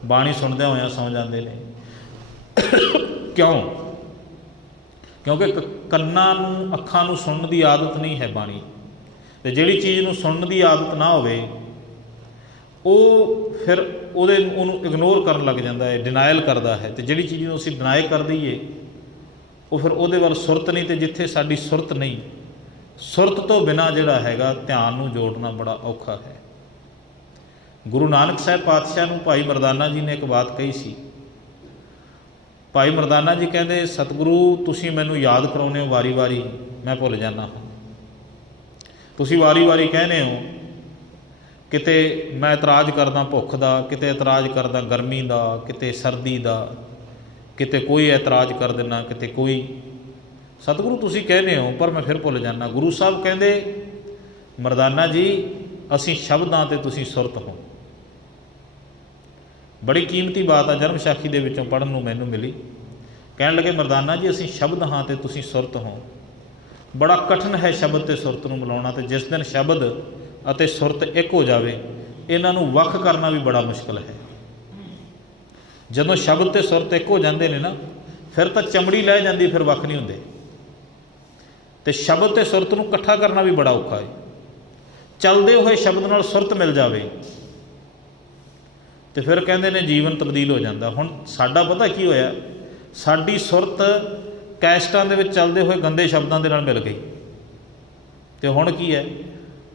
बाणी सुणदे होए सौ जांदे ने। क्यों? क्योंकि कन्नां नूं अखां नूं सुणन दी आदत नहीं है बाणी, ते जिहड़ी चीज़ नूं सुणन दी आदत ना होवे ਉਹ ਫਿਰ ਉਹਨੂੰ ਇਗਨੋਰ ਕਰਨ ਲੱਗ ਜਾਂਦਾ ਹੈ, ਡਿਨਾਇਲ ਕਰਦਾ ਹੈ। ਅਤੇ ਜਿਹੜੀ ਚੀਜ਼ ਨੂੰ ਅਸੀਂ ਡਿਨਾਈ ਕਰ ਦਈਏ ਉਹ ਫਿਰ ਉਹਦੇ ਵੱਲ ਸੁਰਤ ਨਹੀਂ, ਅਤੇ ਜਿੱਥੇ ਸਾਡੀ ਸੁਰਤ ਨਹੀਂ, ਸੁਰਤ ਤੋਂ ਬਿਨਾਂ ਜਿਹੜਾ ਹੈਗਾ ਧਿਆਨ ਨੂੰ ਜੋੜਨਾ ਬੜਾ ਔਖਾ ਹੈ। ਗੁਰੂ ਨਾਨਕ ਸਾਹਿਬ ਪਾਤਸ਼ਾਹ ਨੂੰ ਭਾਈ ਮਰਦਾਨਾ ਜੀ ਨੇ ਇੱਕ ਬਾਤ ਕਹੀ ਸੀ। ਭਾਈ ਮਰਦਾਨਾ ਜੀ ਕਹਿੰਦੇ, ਸਤਿਗੁਰੂ ਤੁਸੀਂ ਮੈਨੂੰ ਯਾਦ ਕਰਾਉਂਦੇ ਹੋ ਵਾਰੀ ਵਾਰੀ, ਮੈਂ ਭੁੱਲ ਜਾਂਦਾ ਹਾਂ। ਤੁਸੀਂ ਵਾਰੀ ਵਾਰੀ ਕਹਿੰਦੇ ਹੋ, किते मैं इतराज़ करदा भुख का, किते इतराज़ करदा गर्मी का, किते सर्दी का, किते कोई एतराज़ कर देना, किते कोई। सतगुरु तुसीं कहने हो पर मैं फिर भुल जाना। गुरु साहब कहते मरदाना जी असीं शब्दां ते तुसीं सुरत हो। बड़ी कीमती बात है, जन्म साखी दे विचों पढ़न नूं मैनूं मिली। कहण लगे मरदाना जी असीं शब्द हाँ ते तुसीं सुरत हो। बड़ा कठिन है शब्द ते सुरत नूं मिलाउणा, ते जिस दिन शब्द ਅਤੇ ਸੁਰਤ ਇੱਕ ਹੋ ਜਾਵੇ, ਇਹਨਾਂ ਨੂੰ ਵੱਖ ਕਰਨਾ ਵੀ ਬੜਾ ਮੁਸ਼ਕਿਲ ਹੈ। ਜਦੋਂ ਸ਼ਬਦ ਅਤੇ ਸੁਰਤ ਇੱਕ ਹੋ ਜਾਂਦੇ ਨੇ ਨਾ, ਫਿਰ ਤਾਂ ਚਮੜੀ ਲੈ ਜਾਂਦੀ, ਫਿਰ ਵੱਖ ਨਹੀਂ ਹੁੰਦੇ। ਅਤੇ ਸ਼ਬਦ ਅਤੇ ਸੁਰਤ ਨੂੰ ਇਕੱਠਾ ਕਰਨਾ ਵੀ ਬੜਾ ਔਖਾ ਹੈ। ਚੱਲਦੇ ਹੋਏ ਸ਼ਬਦ ਨਾਲ ਸੁਰਤ ਮਿਲ ਜਾਵੇ ਅਤੇ ਫਿਰ ਕਹਿੰਦੇ ਨੇ ਜੀਵਨ ਤਬਦੀਲ ਹੋ ਜਾਂਦਾ। ਹੁਣ ਸਾਡਾ ਪਤਾ ਕੀ ਹੋਇਆ, ਸਾਡੀ ਸੁਰਤ ਕੈਸਟਾਂ ਦੇ ਵਿੱਚ ਚੱਲਦੇ ਹੋਏ ਗੰਦੇ ਸ਼ਬਦਾਂ ਦੇ ਨਾਲ ਮਿਲ ਗਈ, ਅਤੇ ਹੁਣ ਕੀ ਹੈ,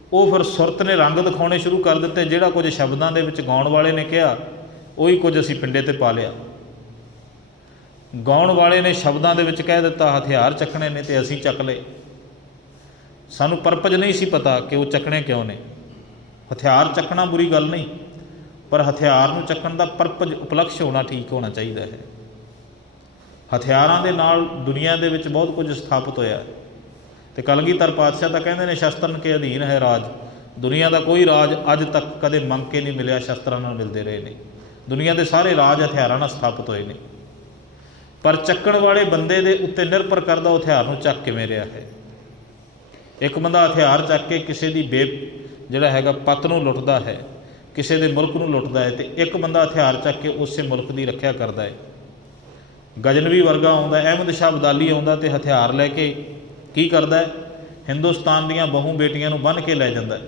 ਉਹ ਫਿਰ ਸੁਰਤ ਨੇ ਰੰਗ ਦਿਖਾਉਣੇ ਸ਼ੁਰੂ ਕਰ ਦਿੱਤੇ। ਜਿਹੜਾ ਕੁਝ ਸ਼ਬਦਾਂ ਦੇ ਵਿੱਚ ਗਾਉਣ ਵਾਲੇ ਨੇ ਕਿਹਾ, ਉਹੀ ਕੁਝ ਅਸੀਂ ਪਿੰਡੇ 'ਤੇ ਪਾ ਲਿਆ। ਗਾਉਣ ਵਾਲੇ ਨੇ ਸ਼ਬਦਾਂ ਦੇ ਵਿੱਚ ਕਹਿ ਦਿੱਤਾ ਹਥਿਆਰ ਚੱਕਣੇ ਨੇ, ਅਤੇ ਅਸੀਂ ਚੱਕ ਲਏ। ਸਾਨੂੰ ਪਰਪਜ ਨਹੀਂ ਸੀ ਪਤਾ ਕਿ ਉਹ ਚੱਕਣੇ ਕਿਉਂ ਨੇ। ਹਥਿਆਰ ਚੱਕਣਾ ਬੁਰੀ ਗੱਲ ਨਹੀਂ, ਪਰ ਹਥਿਆਰ ਨੂੰ ਚੱਕਣ ਦਾ ਪਰਪਜ ਉਪਲਕਸ਼ ਹੋਣਾ ਠੀਕ ਹੋਣਾ ਚਾਹੀਦਾ ਹੈ। ਹਥਿਆਰਾਂ ਦੇ ਨਾਲ ਦੁਨੀਆ ਦੇ ਵਿੱਚ ਬਹੁਤ ਕੁਝ ਸਥਾਪਿਤ ਹੋਇਆ, ਅਤੇ ਕਲਗੀਧਰ ਪਾਤਸ਼ਾਹ ਤਾਂ ਕਹਿੰਦੇ ਨੇ ਸ਼ਸਤਰਨ ਕੇ ਅਧੀਨ ਹੈ ਰਾਜ। ਦੁਨੀਆ ਦਾ ਕੋਈ ਰਾਜ ਅੱਜ ਤੱਕ ਕਦੇ ਮੰਗ ਕੇ ਨਹੀਂ ਮਿਲਿਆ, ਸ਼ਸਤਰਾਂ ਨਾਲ ਮਿਲਦੇ ਰਹੇ ਨੇ। ਦੁਨੀਆ ਦੇ ਸਾਰੇ ਰਾਜ ਹਥਿਆਰਾਂ ਨਾਲ ਸਥਾਪਿਤ ਹੋਏ ਨੇ, ਪਰ ਚੱਕਣ ਵਾਲੇ ਬੰਦੇ ਦੇ ਉੱਤੇ ਨਿਰਭਰ ਕਰਦਾ ਉਹ ਹਥਿਆਰ ਨੂੰ ਚੱਕ ਕਿਵੇਂ ਰਿਹਾ ਹੈ। ਇੱਕ ਬੰਦਾ ਹਥਿਆਰ ਚੱਕ ਕੇ ਕਿਸੇ ਦੀ ਜਿਹੜਾ ਹੈਗਾ ਪੱਤ ਨੂੰ ਲੁੱਟਦਾ ਹੈ, ਕਿਸੇ ਦੇ ਮੁਲਕ ਨੂੰ ਲੁੱਟਦਾ ਹੈ, ਅਤੇ ਇੱਕ ਬੰਦਾ ਹਥਿਆਰ ਚੱਕ ਕੇ ਉਸੇ ਮੁਲਕ ਦੀ ਰੱਖਿਆ ਕਰਦਾ ਹੈ। ਗਜਨਵੀ ਵਰਗਾ ਆਉਂਦਾ, ਅਹਿਮਦ ਸ਼ਾਹ ਅਬਦਾਲੀ ਆਉਂਦਾ, ਅਤੇ ਹਥਿਆਰ ਲੈ ਕੇ ਕੀ ਕਰਦਾ ਹੈ, ਹਿੰਦੁਸਤਾਨ ਦੀਆਂ ਬਹੂ ਬੇਟੀਆਂ ਨੂੰ ਬੰਨ੍ਹ ਕੇ ਲੈ ਜਾਂਦਾ ਹੈ।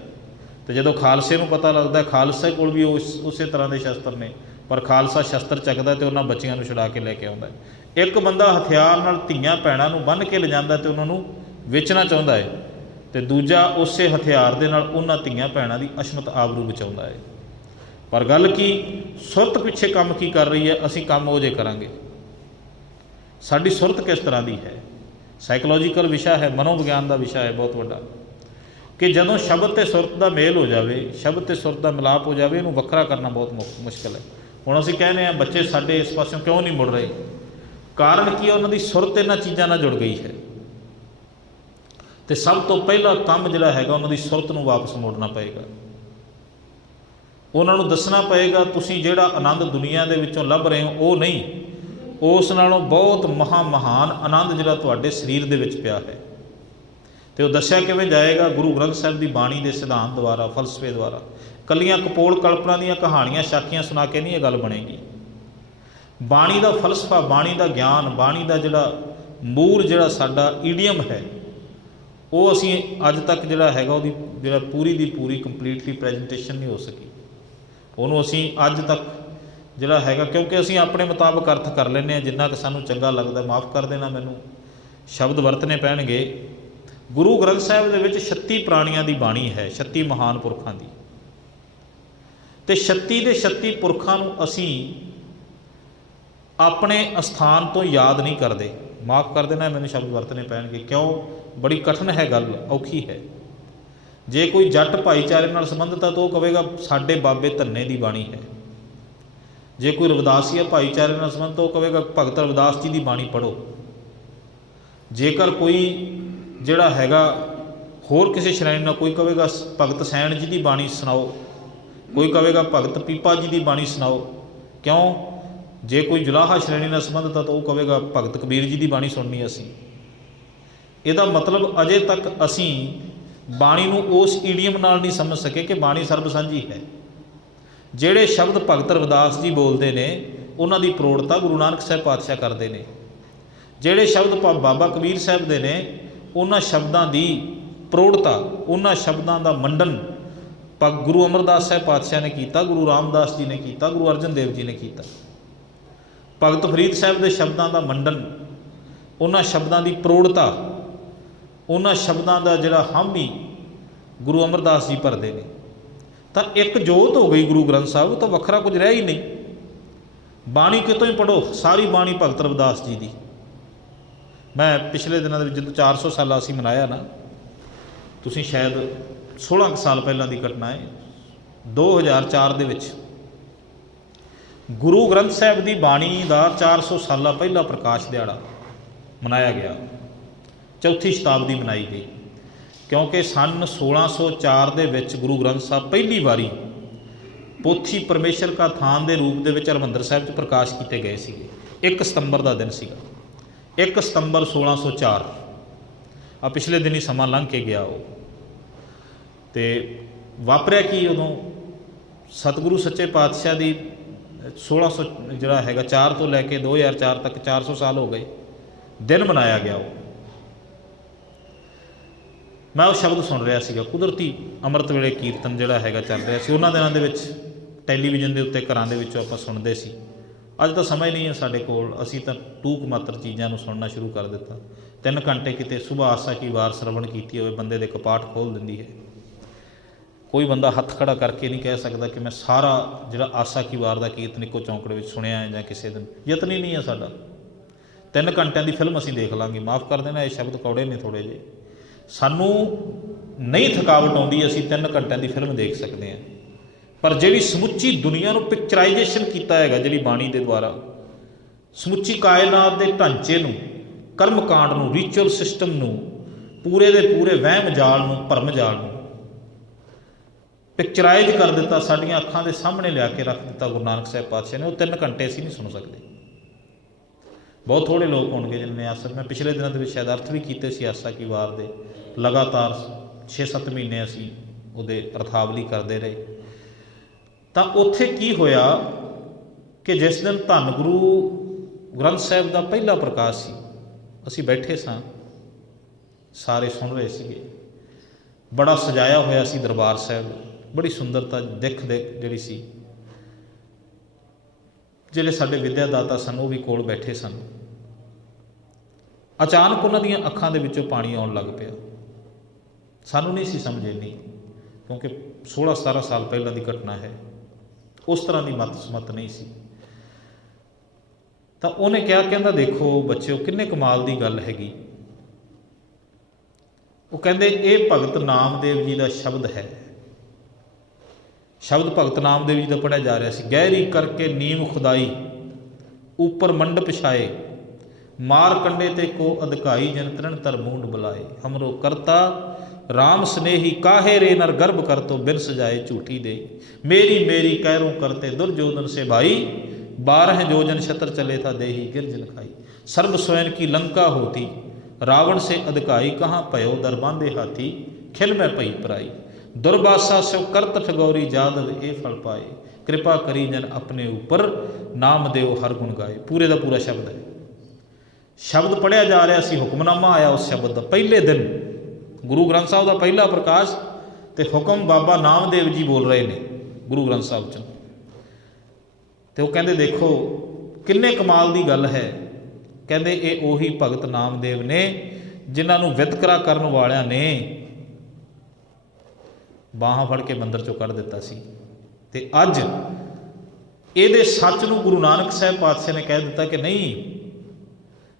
ਅਤੇ ਜਦੋਂ ਖਾਲਸੇ ਨੂੰ ਪਤਾ ਲੱਗਦਾ, ਖਾਲਸੇ ਕੋਲ ਵੀ ਉਸੇ ਤਰ੍ਹਾਂ ਦੇ ਸ਼ਸਤਰ ਨੇ, ਪਰ ਖਾਲਸਾ ਸ਼ਸਤਰ ਚੱਕਦਾ ਅਤੇ ਉਹਨਾਂ ਬੱਚੀਆਂ ਨੂੰ ਛੁਡਾ ਕੇ ਲੈ ਕੇ ਆਉਂਦਾ ਹੈ। ਇੱਕ ਬੰਦਾ ਹਥਿਆਰ ਨਾਲ ਧੀਆਂ ਭੈਣਾਂ ਨੂੰ ਬੰਨ੍ਹ ਕੇ ਲਿਜਾਂਦਾ ਅਤੇ ਉਹਨਾਂ ਨੂੰ ਵੇਚਣਾ ਚਾਹੁੰਦਾ ਹੈ, ਅਤੇ ਦੂਜਾ ਉਸੇ ਹਥਿਆਰ ਦੇ ਨਾਲ ਉਹਨਾਂ ਧੀਆਂ ਭੈਣਾਂ ਦੀ ਅਸਮਤ ਆਬਰੂ ਬਚਾਉਂਦਾ ਹੈ। ਪਰ ਗੱਲ ਕੀ, ਸੁਰਤ ਪਿੱਛੇ ਕੰਮ ਕੀ ਕਰ ਰਹੀ ਹੈ, ਅਸੀਂ ਕੰਮ ਉਹ ਜੇ ਕਰਾਂਗੇ। ਸਾਡੀ ਸੁਰਤ ਕਿਸ ਤਰ੍ਹਾਂ ਦੀ ਹੈ, ਸਾਈਕੋਲੋਜੀਕਲ ਵਿਸ਼ਾ ਹੈ, ਮਨੋਵਿਗਿਆਨ ਦਾ ਵਿਸ਼ਾ ਹੈ ਬਹੁਤ ਵੱਡਾ, ਕਿ ਜਦੋਂ ਸ਼ਬਦ ਅਤੇ ਸੁਰਤ ਦਾ ਮੇਲ ਹੋ ਜਾਵੇ, ਸ਼ਬਦ ਅਤੇ ਸੁਰਤ ਦਾ ਮਿਲਾਪ ਹੋ ਜਾਵੇ, ਇਹਨੂੰ ਵੱਖਰਾ ਕਰਨਾ ਬਹੁਤ ਮੁਸ਼ਕਿਲ ਹੈ। ਹੁਣ ਅਸੀਂ ਕਹਿੰਦੇ ਹਾਂ ਬੱਚੇ ਸਾਡੇ ਇਸ ਪਾਸਿਓਂ ਕਿਉਂ ਨਹੀਂ ਮੁੜ ਰਹੇ, ਕਾਰਨ ਕੀ ਹੈ, ਉਹਨਾਂ ਦੀ ਸੁਰਤ ਇਹਨਾਂ ਚੀਜ਼ਾਂ ਨਾਲ ਜੁੜ ਗਈ ਹੈ। ਅਤੇ ਸਭ ਤੋਂ ਪਹਿਲਾ ਕੰਮ ਜਿਹੜਾ ਹੈਗਾ, ਉਹਨਾਂ ਦੀ ਸੁਰਤ ਨੂੰ ਵਾਪਸ ਮੋੜਨਾ ਪਏਗਾ। ਉਹਨਾਂ ਨੂੰ ਦੱਸਣਾ ਪਏਗਾ ਤੁਸੀਂ ਜਿਹੜਾ ਆਨੰਦ ਦੁਨੀਆ ਦੇ ਵਿੱਚੋਂ ਲੱਭ ਰਹੇ ਹੋ ਉਹ ਨਹੀਂ, ਉਸ ਨਾਲੋਂ ਬਹੁਤ ਮਹਾਨ ਆਨੰਦ ਜਿਹੜਾ ਤੁਹਾਡੇ ਸਰੀਰ ਦੇ ਵਿੱਚ ਪਿਆ ਹੈ। ਅਤੇ ਉਹ ਦੱਸਿਆ ਕਿਵੇਂ ਜਾਏਗਾ, ਗੁਰੂ ਗ੍ਰੰਥ ਸਾਹਿਬ ਦੀ ਬਾਣੀ ਦੇ ਸਿਧਾਂਤ ਦੁਆਰਾ, ਫਲਸਫੇ ਦੁਆਰਾ। ਕੱਲੀਆਂ ਕਪੋਲ ਕਲਪਨਾ ਦੀਆਂ ਕਹਾਣੀਆਂ ਸਾਖੀਆਂ ਸੁਣਾ ਕੇ ਨਹੀਂ ਇਹ ਗੱਲ ਬਣੇਗੀ। ਬਾਣੀ ਦਾ ਫਲਸਫਾ, ਬਾਣੀ ਦਾ ਗਿਆਨ, ਬਾਣੀ ਦਾ ਜਿਹੜਾ ਮੂਲ ਜਿਹੜਾ ਸਾਡਾ ਈਡੀਅਮ ਹੈ, ਉਹ ਅਸੀਂ ਅੱਜ ਤੱਕ ਜਿਹੜਾ ਹੈਗਾ ਉਹਦੀ ਜਿਹੜਾ ਪੂਰੀ ਦੀ ਪੂਰੀ ਕੰਪਲੀਟਲੀ ਪ੍ਰੈਜੈਂਟੇਸ਼ਨ ਨਹੀਂ ਹੋ ਸਕੀ। ਉਹਨੂੰ ਅਸੀਂ ਅੱਜ ਤੱਕ ਜਿਹੜਾ ਹੈਗਾ, ਕਿਉਂਕਿ ਅਸੀਂ ਆਪਣੇ ਮੁਤਾਬਕ ਅਰਥ ਕਰ ਲੈਂਦੇ ਹਾਂ ਜਿੰਨਾ ਕੁ ਸਾਨੂੰ ਚੰਗਾ ਲੱਗਦਾ। ਮਾफ़ ਕਰ ਦੇਣਾ, ਮੈਨੂੰ ਸ਼ਬਦ ਵਰਤਣੇ ਪੈਣਗੇ। ਗੁਰੂ ਗ੍ਰੰਥ ਸਾਹਿਬ ਦੇ ਵਿੱਚ 36 ਪ੍ਰਾਣੀਆਂ ਦੀ ਬਾਣੀ ਹੈ, 36 ਮਹਾਨ ਪੁਰਖਾਂ ਦੀ, ਅਤੇ 36 ਦੇ 36 ਪੁਰਖਾਂ ਨੂੰ ਅਸੀਂ ਆਪਣੇ ਅਸਥਾਨ ਤੋਂ ਯਾਦ ਨਹੀਂ ਕਰਦੇ। माफ़ कर देना, मैंने शब्द वरतने पैणगे, क्यों? बड़ी कठिन है गल, औखी है। जे कोई जट भाईचारे नाल संबंधित है तो वह कहेगा साडे बाबे धन्ने की बाणी है। जे कोई रविदासिया भाईचारे नाल संबंधित तो कहेगा भगत रविदास जी की बाणी पढ़ो। जेकर कोई जिहड़ा हैगा होर किसी श्रेणी नाल, कोई कहेगा भगत सैन जी की बाणी सुनाओ, कोई कहेगा भगत पीपा जी की बाणी सुनाओ। क्यों? जे कोई जुलाहा श्रेणी नाल संबंधित है तो वह कहेगा भगत कबीर जी की बाणी सुननी असी। इहदा मतलब अजे तक असी बाणी नूं उस ईडियम नाल नहीं समझ सके कि बाणी सर्ब सांझी है। ਜਿਹੜੇ शब्द भगत रविदास जी बोलते हैं उन्हां दी प्रौढ़ता गुरु नानक साहब पातशाह करते हैं। ਜਿਹੜੇ शब्द बाबा कबीर साहब दे ने उन्हां शब्दां दी प्रौढ़ता, उन्हां शब्दां दा मंडन गुरु अमरदास साहब पातशाह ने किया, गुरु रामदास जी ने किया, गुरु अर्जन देव जी ने किया। भगत फरीद साहब के शब्दों का मंडन, उन्हां शब्दों की प्रौढ़ता, उन्हां शब्दों का जिहड़ा हामी गुरु अमरदास जी भरते हैं। तो एक जोत हो गई गुरु ग्रंथ साहब, तो वखरा कुछ रह ही नहीं। बाणी कितों ही पढ़ो, सारी बाणी भगत रविदास जी की। मैं पिछले दिनों में जो 400 साल असी मनाया ना, तुसीं शायद 16 साल पहलों की घटना है, 2004 दे विच गुरु ग्रंथ साहब की बाणी का 400 साल पहला प्रकाश दिहाड़ा मनाया गया, चौथी शताब्दी मनाई गई। क्योंकि सन 1604 दे विच गुरु ग्रंथ साहब पहली बारी पोथी परमेश्वर का थान के रूप के हरमंदर साहब च प्रकाश किए गए थे। 1 सितंबर का दिन सीगा, 1 सितंबर 1604। आ पिछले दिन ही समा लंघ के गया। वो तो वापरिया कि उदों सतगुरु सच्चे पातशाह की 1600 जिहड़ा हैगा 4 तो लैके 2004 तक 400 साल हो गए, दिन मनाया गया। वो मैं वो शब्द सुन रहा सीगा, कुदरती अमृत वेले कीर्तन जिहड़ा हैगा चल रहा सी। उन्हां दिनां दे विच टैलीविजन के उत्ते घरां दे विचों आपां सुणदे सी। अज तो समय नहीं है साडे कोल, असीं तां टूक मात्र चीज़ां नूं सुनना शुरू कर दिता। 3 घंटे किते सुबह आसा की वार श्रवण कीती होवे बंदे दे कपाट खोल दिंदी है। कोई बंदा हत्थ खड़ा करके नहीं कह सकता कि मैं सारा जिहड़ा आसा की वार का कीर्तन इक्को चौंकड़े विच सुनिया है जां किसी दिन। यतन ही नहीं है साडा। 3 घंटिਆਂ की फिल्म असीं देख लांगे। माफ़ कर देना, ये शब्द कौड़े ने थोड़े जे, सानू नहीं थकावट आउंदी, असीं 3 घंटिਆਂ की फिल्म देख सकते हैं। पर जिहड़ी समुची दुनिया नूं पिक्चराइजेशन कीता हैगा जिहड़ी बाणी दे द्वारा, समुची कायनात के ढांचे नूं, कर्म कांड नूं, रिचुअल सिस्टम नूं, पूरे दे पूरे वहम जाल नूं, भरम जाल नूं पिक्चराइज कर दिता, साडियां अखां दे सामने लिया के रख दिता गुरु नानक साहब पातशाह ने। वो 3 घंटे असीं नहीं सुन सकते। बहुत थोड़े लोग होंगे जिन्हें आसा, मैं पिछले दिनों के शायद अर्थ भी किए सी आसा की वार दे, लगातार 6-7 महीने असीं उहदे अर्थावली करते रहे। तो उत्थे की होया कि जिस दिन धन गुरु ग्रंथ साहब का पहला प्रकाश सी, असीं बैठे सां, सारे सुन रहे सीगे। बड़ा सजाया होया सी दरबार साहब, बड़ी सुंदरता दिख जिहड़ी सी। जिहड़े साडे विद्यादाता सन वो भी कोल बैठे सन। अचानक उन्हां दीयां अखां दे विचों पानी आउण लग पिया। सानू नहीं सी समझ इन्नी, क्योंकि 16-17 साल पहलां दी घटना है, उस तरह की मत समत नहीं सी। तो उन्हें क्या कहंदा, देखो बच्चों किन्ने कमाल की गल हैगी। वो कहंदे ये भगत नामदेव जी का शब्द है। शब्द भगत नामदेव जी का पढ़िया जा रहा सी। गहरी करके नीम खुदाई ऊपर मंडप छाए, मार कंडे ते को अधकाई जन तरण तर मूंड बुलाए। हमरो करता राम स्नेही काहे रे नर गर्भ कर तो बिन सजाए झूठी दे। मेरी मेरी कैरों करते दुर्योधन से भाई, 12 जोजन छत्र चले था देही गिरजन खाई। सर्व स्वयं की लंका होती रावण से अधकाई, कहाँ पयो दर बांधे हाथी खिल में पई पराई। दुर्बासा स्यो करत ठगौरी जादव ए फल पाए, कृपा करी जन अपने ऊपर नाम देव हर गुण गाए। पूरे का पूरा शब्द है। शब्द पढ़िया जा रहा सी, हुक्मनामा आया उस शब्द का। पहले दिन गुरु ग्रंथ साहब का पहला प्रकाश तो हुक्म बाबा नामदेव जी बोल रहे हैं गुरु ग्रंथ साहब चों। तो वो कहते देखो किन्ने कमाल की गल है। कहते ये उही भगत नामदेव ने जिन्होंने वितकरा करन वालियां ने बाहां फड़ के मंदिर चों कढ़ दिता सी। ते अज ये सच नूं गुरु नानक साहब पातशाह ने कह दिता कि नहीं,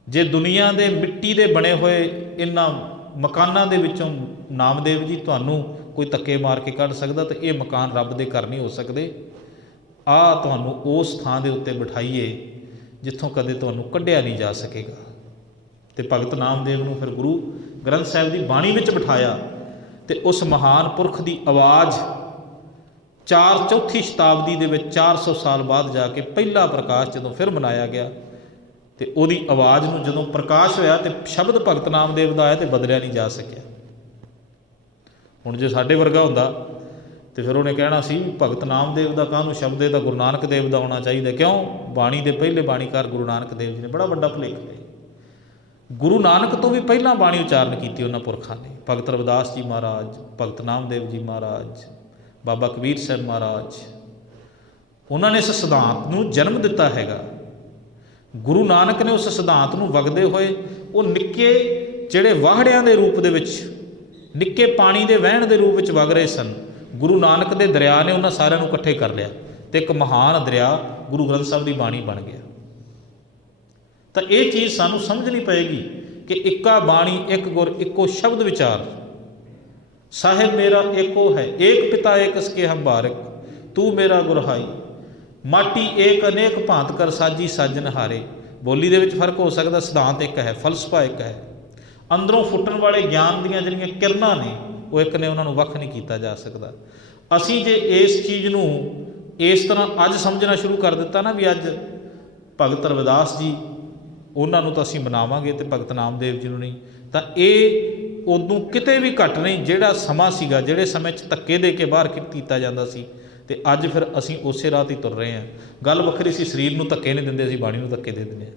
ਜੇ ਦੁਨੀਆ ਦੇ ਮਿੱਟੀ ਦੇ ਬਣੇ ਹੋਏ ਇਹਨਾਂ ਮਕਾਨਾਂ ਦੇ ਵਿੱਚੋਂ ਨਾਮਦੇਵ ਜੀ ਤੁਹਾਨੂੰ ਕੋਈ ਧੱਕੇ ਮਾਰ ਕੇ ਕੱਢ ਸਕਦਾ, ਤਾਂ ਇਹ ਮਕਾਨ ਰੱਬ ਦੇ ਘਰ ਨਹੀਂ ਹੋ ਸਕਦੇ। ਤੁਹਾਨੂੰ ਉਸ ਥਾਂ ਦੇ ਉੱਤੇ ਬਿਠਾਈਏ ਜਿੱਥੋਂ ਕਦੇ ਤੁਹਾਨੂੰ ਕੱਢਿਆ ਨਹੀਂ ਜਾ ਸਕੇਗਾ। ਤੇ ਭਗਤ ਨਾਮਦੇਵ ਨੂੰ ਫਿਰ ਗੁਰੂ ਗ੍ਰੰਥ ਸਾਹਿਬ ਦੀ ਬਾਣੀ ਵਿੱਚ ਬਿਠਾਇਆ ਤੇ ਉਸ ਮਹਾਨ ਪੁਰਖ ਦੀ ਆਵਾਜ਼ ਚੌਥੀ ਸ਼ਤਾਬਦੀ ਦੇ ਵਿੱਚ 400 ਸਾਲ ਬਾਅਦ ਜਾ ਕੇ ਪਹਿਲਾ ਪ੍ਰਕਾਸ਼ ਜਦੋਂ ਫਿਰ ਮਨਾਇਆ ਗਿਆ, ਤੇ ਉਹਦੀ ਆਵਾਜ਼ ਨੂੰ ਜਦੋਂ ਪ੍ਰਕਾਸ਼ ਹੋਇਆ ਤੇ ਸ਼ਬਦ ਭਗਤ ਨਾਮਦੇਵ ਦਾ ਆਇਆ ਤੇ ਬਦਲਿਆ ਨਹੀਂ ਜਾ ਸਕਿਆ। ਹੁਣ ਜੇ ਸਾਡੇ ਵਰਗਾ ਹੁੰਦਾ ਤੇ ਫਿਰ ਉਹਨੇ ਕਹਿਣਾ ਸੀ ਭਗਤ ਨਾਮਦੇਵ ਦਾ ਕਾਹਨੂੰ ਸ਼ਬਦ, ਇਹ ਤਾਂ ਗੁਰੂ ਨਾਨਕ ਦੇਵ ਦਾ ਹੋਣਾ ਚਾਹੀਦਾ। ਕਿਉਂ? ਬਾਣੀ ਦੇ ਪਹਿਲੇ ਬਾਣੀਕਾਰ ਗੁਰੂ ਨਾਨਕ ਦੇਵ ਜੀ ਨੇ। ਬੜਾ ਵੱਡਾ ਭੁਲੇਖਾ ਹੈ। ਗੁਰੂ ਨਾਨਕ ਤੋਂ ਵੀ ਪਹਿਲਾਂ ਬਾਣੀ ਉਚਾਰਨ ਕੀਤੀ ਉਹਨਾਂ ਪੁਰਖਾਂ ਨੇ। ਭਗਤ ਰਵਿਦਾਸ ਜੀ ਮਹਾਰਾਜ, ਭਗਤ ਨਾਮਦੇਵ ਜੀ ਮਹਾਰਾਜ, ਬਾਬਾ ਕਬੀਰ ਸਾਹਿਬ ਮਹਾਰਾਜ, ਉਹਨਾਂ ਨੇ ਇਸ ਸਿਧਾਂਤ ਨੂੰ ਜਨਮ ਦਿੱਤਾ ਹੈਗਾ। ਗੁਰੂ ਨਾਨਕ ਨੇ ਉਸ ਸਿਧਾਂਤ ਨੂੰ ਵਗਦੇ ਹੋਏ ਉਹ ਨਿੱਕੇ ਜਿਹੜੇ ਵਾਹੜਿਆਂ ਦੇ ਰੂਪ ਦੇ ਵਿੱਚ, ਨਿੱਕੇ ਪਾਣੀ ਦੇ ਵਹਿਣ ਦੇ ਰੂਪ ਵਿੱਚ ਵਗ ਰਹੇ ਸਨ, ਗੁਰੂ ਨਾਨਕ ਦੇ ਦਰਿਆ ਨੇ ਉਹਨਾਂ ਸਾਰਿਆਂ ਨੂੰ ਇਕੱਠੇ ਕਰ ਲਿਆ ਤੇ ਇੱਕ ਮਹਾਨ ਦਰਿਆ ਗੁਰੂ ਗ੍ਰੰਥ ਸਾਹਿਬ ਦੀ ਬਾਣੀ ਬਣ ਗਿਆ। ਤਾਂ ਇਹ ਚੀਜ਼ ਸਾਨੂੰ ਸਮਝਣੀ ਪਏਗੀ ਕਿ ਇੱਕਾ ਬਾਣੀ, ਇੱਕ ਗੁਰ, ਇੱਕੋ ਸ਼ਬਦ ਵਿਚਾਰ। ਸਾਹਿਬ ਮੇਰਾ ਏਕੋ ਹੈ, ਏਕ ਪਿਤਾ ਏਕ ਸਕੇ ਹੰਬਾਰਕ, ਤੂੰ ਮੇਰਾ ਗੁਰਹਾਈ, ਮਾਟੀ ਏਕ ਅਨੇਕ ਭਾਂਤ ਕਰ ਸਾਜੀ ਸਾਜਨ ਹਾਰੇ। ਬੋਲੀ ਦੇ ਵਿੱਚ ਫਰਕ ਹੋ ਸਕਦਾ, ਸਿਧਾਂਤ ਇੱਕ ਹੈ, ਫਲਸਫਾ ਇੱਕ ਹੈ। ਅੰਦਰੋਂ ਫੁੱਟਣ ਵਾਲੇ ਗਿਆਨ ਦੀਆਂ ਜਿਹੜੀਆਂ ਕਿਰਨਾਂ ਨੇ ਉਹ ਇੱਕ ਨੇ, ਉਹਨਾਂ ਨੂੰ ਵੱਖ ਨਹੀਂ ਕੀਤਾ ਜਾ ਸਕਦਾ। ਅਸੀਂ ਜੇ ਇਸ ਚੀਜ਼ ਨੂੰ ਇਸ ਤਰ੍ਹਾਂ ਅੱਜ ਸਮਝਣਾ ਸ਼ੁਰੂ ਕਰ ਦਿੱਤਾ ਨਾ ਵੀ ਅੱਜ ਭਗਤ ਰਵਿਦਾਸ ਜੀ ਉਹਨਾਂ ਨੂੰ ਤਾਂ ਅਸੀਂ ਮਨਾਵਾਂਗੇ ਤੇ ਭਗਤ ਨਾਮਦੇਵ ਜੀ ਨੂੰ ਨਹੀਂ, ਤਾਂ ਇਹ ਉਦੋਂ ਕਿਤੇ ਵੀ ਘੱਟ ਨਹੀਂ। ਜਿਹੜਾ ਸਮਾਂ ਸੀਗਾ, ਜਿਹੜੇ ਸਮੇਂ 'ਚ ਧੱਕੇ ਦੇ ਕੇ ਬਾਹਰ ਕੀਤਾ ਜਾਂਦਾ ਸੀ, ਤੇ ਅੱਜ ਫਿਰ ਅਸੀਂ ਉਸੇ ਰਾਹ 'ਤੇ ਤੁਰ ਰਹੇ ਹਾਂ। ਗੱਲ ਵੱਖਰੀ ਸੀ, ਸਰੀਰ ਨੂੰ ਧੱਕੇ ਨਹੀਂ ਦਿੰਦੇ, ਅਸੀਂ ਬਾਣੀ ਨੂੰ ਧੱਕੇ ਦੇ ਦਿੰਦੇ ਹਾਂ।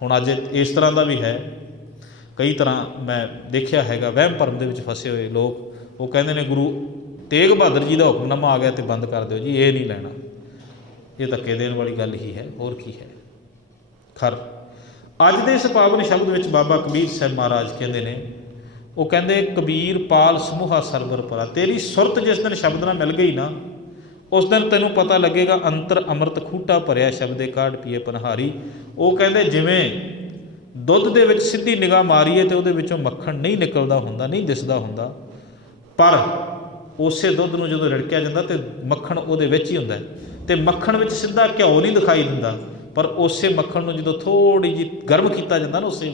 ਹੁਣ ਅੱਜ ਇਸ ਤਰ੍ਹਾਂ ਦਾ ਵੀ ਹੈ। ਕਈ ਤਰ੍ਹਾਂ ਮੈਂ ਦੇਖਿਆ ਹੈਗਾ ਵਹਿਮ ਭਰਮ ਦੇ ਵਿੱਚ ਫਸੇ ਹੋਏ ਲੋਕ, ਉਹ ਕਹਿੰਦੇ ਨੇ ਗੁਰੂ ਤੇਗ ਬਹਾਦਰ ਜੀ ਦਾ ਹੁਕਮਨਾਮਾ ਆ ਗਿਆ ਤੇ ਬੰਦ ਕਰ ਦਿਓ ਜੀ, ਇਹ ਨਹੀਂ ਲੈਣਾ। ਇਹ ਧੱਕੇ ਦੇਣ ਵਾਲੀ ਗੱਲ ਹੀ ਹੈ, ਹੋਰ ਕੀ ਹੈ। ਖਰ ਅੱਜ ਦੇ ਇਸ ਪਾਵਨ ਸ਼ਬਦ ਵਿੱਚ ਬਾਬਾ ਕਬੀਰ ਸਾਹਿਬ ਮਹਾਰਾਜ ਕਹਿੰਦੇ ਨੇ, ਉਹ ਕਹਿੰਦੇ ਕਬੀਰ ਪਾਲ ਸਮੂਹਾ ਸਰਵਰ ਪਰਾ। ਤੇਰੀ ਸੁਰਤ ਜਿਸ ਦਿਨ ਸ਼ਬਦ ਨਾਲ ਮਿਲ ਗਈ ਨਾ, ਉਸ ਦਿਨ ਤੈਨੂੰ ਪਤਾ ਲੱਗੇਗਾ ਅੰਤਰ ਅੰਮ੍ਰਿਤ ਖੂਟਾ ਭਰਿਆ ਸ਼ਬਦੇ ਕਾਢ ਪੀਏ ਪਨਹਾਰੀ। ਉਹ ਕਹਿੰਦੇ ਜਿਵੇਂ ਦੁੱਧ ਦੇ ਵਿੱਚ ਸਿੱਧੀ ਨਿਗਾਹ ਮਾਰੀਏ ਤੇ ਉਹਦੇ ਵਿੱਚੋਂ ਮੱਖਣ ਨਹੀਂ ਨਿਕਲਦਾ ਹੁੰਦਾ, ਨਹੀਂ ਦਿਸਦਾ ਹੁੰਦਾ, ਪਰ ਉਸੇ ਦੁੱਧ ਨੂੰ ਜਦੋਂ ਰਿੜਕਿਆ ਜਾਂਦਾ ਤੇ ਮੱਖਣ ਉਹਦੇ ਵਿੱਚ ਹੀ ਹੁੰਦਾ। ਤੇ ਮੱਖਣ ਵਿੱਚ ਸਿੱਧਾ ਘਿਓ ਨਹੀਂ ਦਿਖਾਈ ਦਿੰਦਾ, ਪਰ ਉਸੇ ਮੱਖਣ ਨੂੰ ਜਦੋਂ ਥੋੜ੍ਹੀ ਜਿਹੀ ਗਰਮ ਕੀਤਾ ਜਾਂਦਾ ਨਾ ਉਸੇ,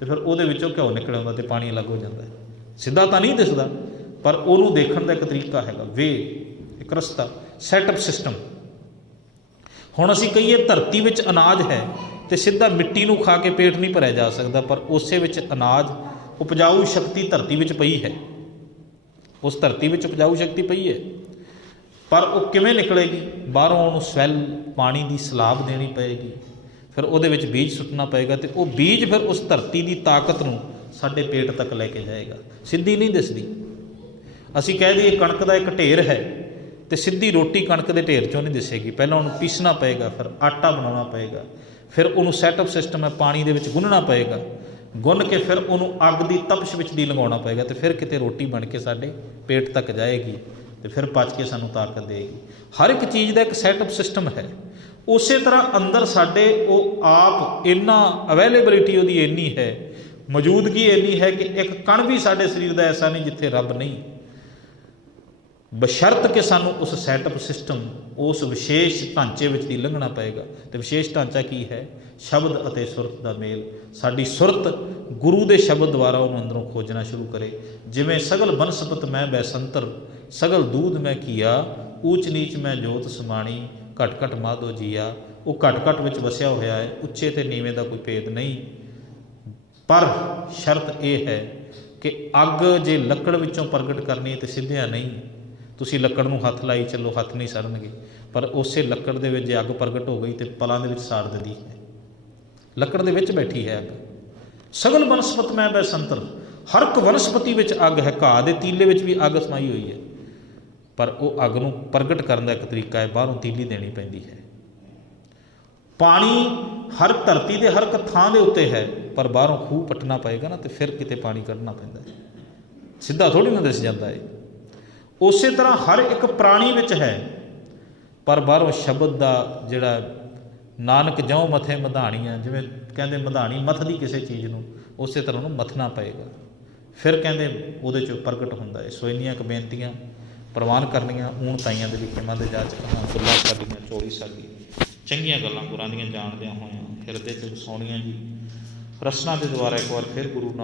ਤੇ ਫਿਰ ਉਹਦੇ ਵਿੱਚੋਂ ਘਿਓ ਨਿਕਲ ਆਉਂਦਾ ਤੇ ਪਾਣੀ ਅਲੱਗ ਹੋ ਜਾਂਦਾ। ਸਿੱਧਾ ਤਾਂ ਨਹੀਂ ਦਿਸਦਾ, ਪਰ ਉਹਨੂੰ ਦੇਖਣ ਦਾ ਇੱਕ ਤਰੀਕਾ ਹੈਗਾ, ਵੇ, ਇੱਕ ਰਸਤਾ, ਸੈਟਅਪ ਸਿਸਟਮ। ਹੁਣ ਅਸੀਂ ਕਹੀਏ ਧਰਤੀ ਵਿੱਚ ਅਨਾਜ ਹੈ ਤੇ ਸਿੱਧਾ ਮਿੱਟੀ ਨੂੰ ਖਾ ਕੇ ਪੇਟ ਨਹੀਂ ਭਰਿਆ ਜਾ ਸਕਦਾ, ਪਰ ਉਸੇ ਵਿੱਚ ਅਨਾਜ, ਉਪਜਾਊ ਸ਼ਕਤੀ ਧਰਤੀ ਵਿੱਚ ਪਈ ਹੈ। ਉਸ ਧਰਤੀ ਵਿੱਚ ਉਪਜਾਊ ਸ਼ਕਤੀ ਪਈ ਹੈ, ਪਰ ਉਹ ਕਿਵੇਂ ਨਿਕਲੇਗੀ? ਬਾਹਰੋਂ ਉਹਨੂੰ ਸਵੈਲ, ਪਾਣੀ ਦੀ ਸਲਾਬ ਦੇਣੀ ਪਏਗੀ, ਫਿਰ ਉਹਦੇ ਵਿੱਚ ਬੀਜ ਸੁੱਟਣਾ ਪਏਗਾ, ਤੇ ਉਹ ਬੀਜ ਫਿਰ ਉਸ ਧਰਤੀ ਦੀ ਤਾਕਤ ਨੂੰ ਸਾਡੇ ਪੇਟ ਤੱਕ ਲੈ ਕੇ ਜਾਏਗਾ। ਸਿੱਧੀ ਨਹੀਂ ਦਿਸਦੀ। ਅਸੀਂ ਕਹਿ ਦਈਏ ਕਣਕ ਦਾ ਇੱਕ ਢੇਰ ਹੈ, ਤੇ ਸਿੱਧੀ ਰੋਟੀ ਕਣਕ ਦੇ ਢੇਰ 'ਚੋਂ ਨਹੀਂ ਦਿਸੇਗੀ। ਪਹਿਲਾਂ ਉਹਨੂੰ ਪੀਸਣਾ ਪਏਗਾ, ਫਿਰ ਆਟਾ ਬਣਾਉਣਾ ਪਏਗਾ, ਫਿਰ ਉਹਨੂੰ ਸੈਟਅਪ ਸਿਸਟਮ ਹੈ, ਪਾਣੀ ਦੇ ਵਿੱਚ ਗੁੰਨਣਾ ਪਏਗਾ, ਗੁੰਨ ਕੇ ਫਿਰ ਉਹਨੂੰ ਅੱਗ ਦੀ ਤਪਸ਼ ਵਿੱਚ ਦੀ ਲਗਾਉਣਾ ਪਏਗਾ, ਤੇ ਫਿਰ ਕਿਤੇ ਰੋਟੀ ਬਣ ਕੇ ਸਾਡੇ ਪੇਟ ਤੱਕ ਜਾਏਗੀ, ਤੇ ਫਿਰ ਪਚ ਕੇ ਸਾਨੂੰ ਤਾਕਤ ਦੇਗੀ। ਹਰ ਇੱਕ ਚੀਜ਼ ਦਾ ਇੱਕ ਸੈਟਅਪ ਸਿਸਟਮ ਹੈ। ਉਸੇ ਤਰ੍ਹਾਂ ਅੰਦਰ ਸਾਡੇ ਉਹ ਆਪ ਇੰਨਾ ਅਵੇਲੇਬਿਲਿਟੀ ਉਹਦੀ ਇੰਨੀ ਹੈ, ਮੌਜੂਦਗੀ ਇੰਨੀ ਹੈ ਕਿ ਇੱਕ ਕਣ ਵੀ ਸਾਡੇ ਸਰੀਰ ਦਾ ਐਸਾ ਨਹੀਂ ਜਿੱਥੇ ਰੱਬ ਨਹੀਂ, ਬਸ਼ਰਤ ਕਿ ਸਾਨੂੰ ਉਸ ਸੈਟਅਪ ਸਿਸਟਮ, ਉਸ ਵਿਸ਼ੇਸ਼ ਢਾਂਚੇ ਵਿੱਚ ਦੀ ਲੰਘਣਾ ਪਏਗਾ। ਤੇ ਵਿਸ਼ੇਸ਼ ਢਾਂਚਾ ਕੀ ਹੈ? ਸ਼ਬਦ ਅਤੇ ਸੁਰਤ ਦਾ ਮੇਲ। ਸਾਡੀ ਸੁਰਤ ਗੁਰੂ ਦੇ ਸ਼ਬਦ ਦੁਆਰਾ ਉਹਨੂੰ ਅੰਦਰੋਂ ਖੋਜਣਾ ਸ਼ੁਰੂ ਕਰੇ। ਜਿਵੇਂ ਸਗਲ ਬਨਸਪਤ ਮੈਂ ਬੈਸੰਤਰ, ਸਗਲ ਦੂਧ ਮੈਂ ਕੀਆ, ਊਚ ਨੀਚ ਮੈਂ ਜੋਤ ਸਮਾਣੀ, ਘਟ ਘਟ ਮਾਧੋ ਜੀਆ। ਉਹ ਘਟ ਘਟ ਵਿੱਚ ਵਸਿਆ ਹੋਇਆ ਹੈ, ਉੱਚੇ ਤੇ ਨੀਵੇਂ ਦਾ ਕੋਈ ਭੇਦ ਨਹੀਂ। ਪਰ ਸ਼ਰਤ ਇਹ ਹੈ ਕਿ ਅੱਗ ਜੇ ਲੱਕੜ ਵਿੱਚੋਂ ਪ੍ਰਗਟ ਕਰਨੀ ਤੇ ਸਿੱਧਿਆਂ ਨਹੀਂ। ਤੁਸੀਂ ਲੱਕੜ ਨੂੰ ਹੱਥ ਲਾਈ ਚੱਲੋ, ਹੱਥ ਨਹੀਂ ਸੜਨਗੇ, ਪਰ ਉਸੇ ਲੱਕੜ ਦੇ ਵਿੱਚ ਜੇ ਅੱਗ ਪ੍ਰਗਟ ਹੋ ਗਈ ਤੇ ਪਲਾਂ ਦੇ ਵਿੱਚ ਸਾੜ ਦਿੰਦੀ ਹੈ। ਲੱਕੜ ਦੇ ਵਿੱਚ ਬੈਠੀ ਹੈ ਅੱਗ। ਸਗਲ ਬਨਸਪਤ ਮੈਂ ਬੈਸੰਤਰ, ਹਰ ਇੱਕ ਵਨਸਪਤੀ ਵਿੱਚ ਅੱਗ ਹੈ, ਘਾਹ ਦੇ ਤੀਲੇ ਵਿੱਚ ਵੀ ਅੱਗ ਸਮਾਈ ਹੋਈ ਹੈ, ਪਰ ਉਹ ਅੱਗ ਨੂੰ ਪ੍ਰਗਟ ਕਰਨ ਦਾ ਇੱਕ ਤਰੀਕਾ ਹੈ, ਬਾਹਰੋਂ ਤੀਲੀ ਦੇਣੀ ਪੈਂਦੀ ਹੈ। ਪਾਣੀ ਹਰ ਧਰਤੀ ਦੇ ਹਰ ਇੱਕ ਥਾਂ ਦੇ ਉੱਤੇ ਹੈ, ਪਰ ਬਾਹਰੋਂ ਖੂਹ ਪੱਟਣਾ ਪਏਗਾ ਨਾ, ਤੇ ਫਿਰ ਕਿਤੇ ਪਾਣੀ ਕੱਢਣਾ ਪੈਂਦਾ ਹੈ, ਸਿੱਧਾ ਥੋੜ੍ਹੀ ਨਾ ਦਿਸ ਜਾਂਦਾ ਹੈ। ਉਸੇ ਤਰ੍ਹਾਂ ਹਰ ਇੱਕ ਪ੍ਰਾਣੀ ਵਿੱਚ ਹੈ, ਪਰ ਬਾਹਰੋਂ ਸ਼ਬਦ ਦਾ ਜਿਹੜਾ ਨਾਨਕ ਜਿਉਂ ਮਥੇ ਮਧਾਣੀਆਂ, ਜਿਵੇਂ ਕਹਿੰਦੇ ਮਧਾਣੀ ਮੱਥਦੀ ਕਿਸੇ ਚੀਜ਼ ਨੂੰ, ਉਸੇ ਤਰ੍ਹਾਂ ਉਹਨੂੰ ਮੱਥਣਾ ਪਏਗਾ, ਫਿਰ ਕਹਿੰਦੇ ਉਹਦੇ 'ਚੋਂ ਪ੍ਰਗਟ ਹੁੰਦਾ ਹੈ। ਸੋ ਇੰਨੀਆਂ ਕੁ ਬੇਨਤੀਆਂ ਪ੍ਰਵਾਨ ਕਰਨੀਆਂ। ਊਣ ਤਾਈਆਂ ਦੇ ਵਿੱਚ ਮਨ ਦੇ ਜਾਚ ਕਹਾਂ ਗੱਲਾਂ ਸਾਡੀਆਂ ਚੋੜੀ ਸਾਡੀ, ਚੰਗੀਆਂ ਗੱਲਾਂ ਗੁਰਾਂ ਦੀਆਂ ਜਾਣਦਿਆਂ ਹੋਇਆਂ ਹਿਰਦੇ 'ਚ ਵਸਾਉਣੀਆਂ ਜੀ। ਰਸਨਾ ਦੇ ਦੁਆਰਾ ਇੱਕ ਵਾਰ ਫਿਰ ਗੁਰੂ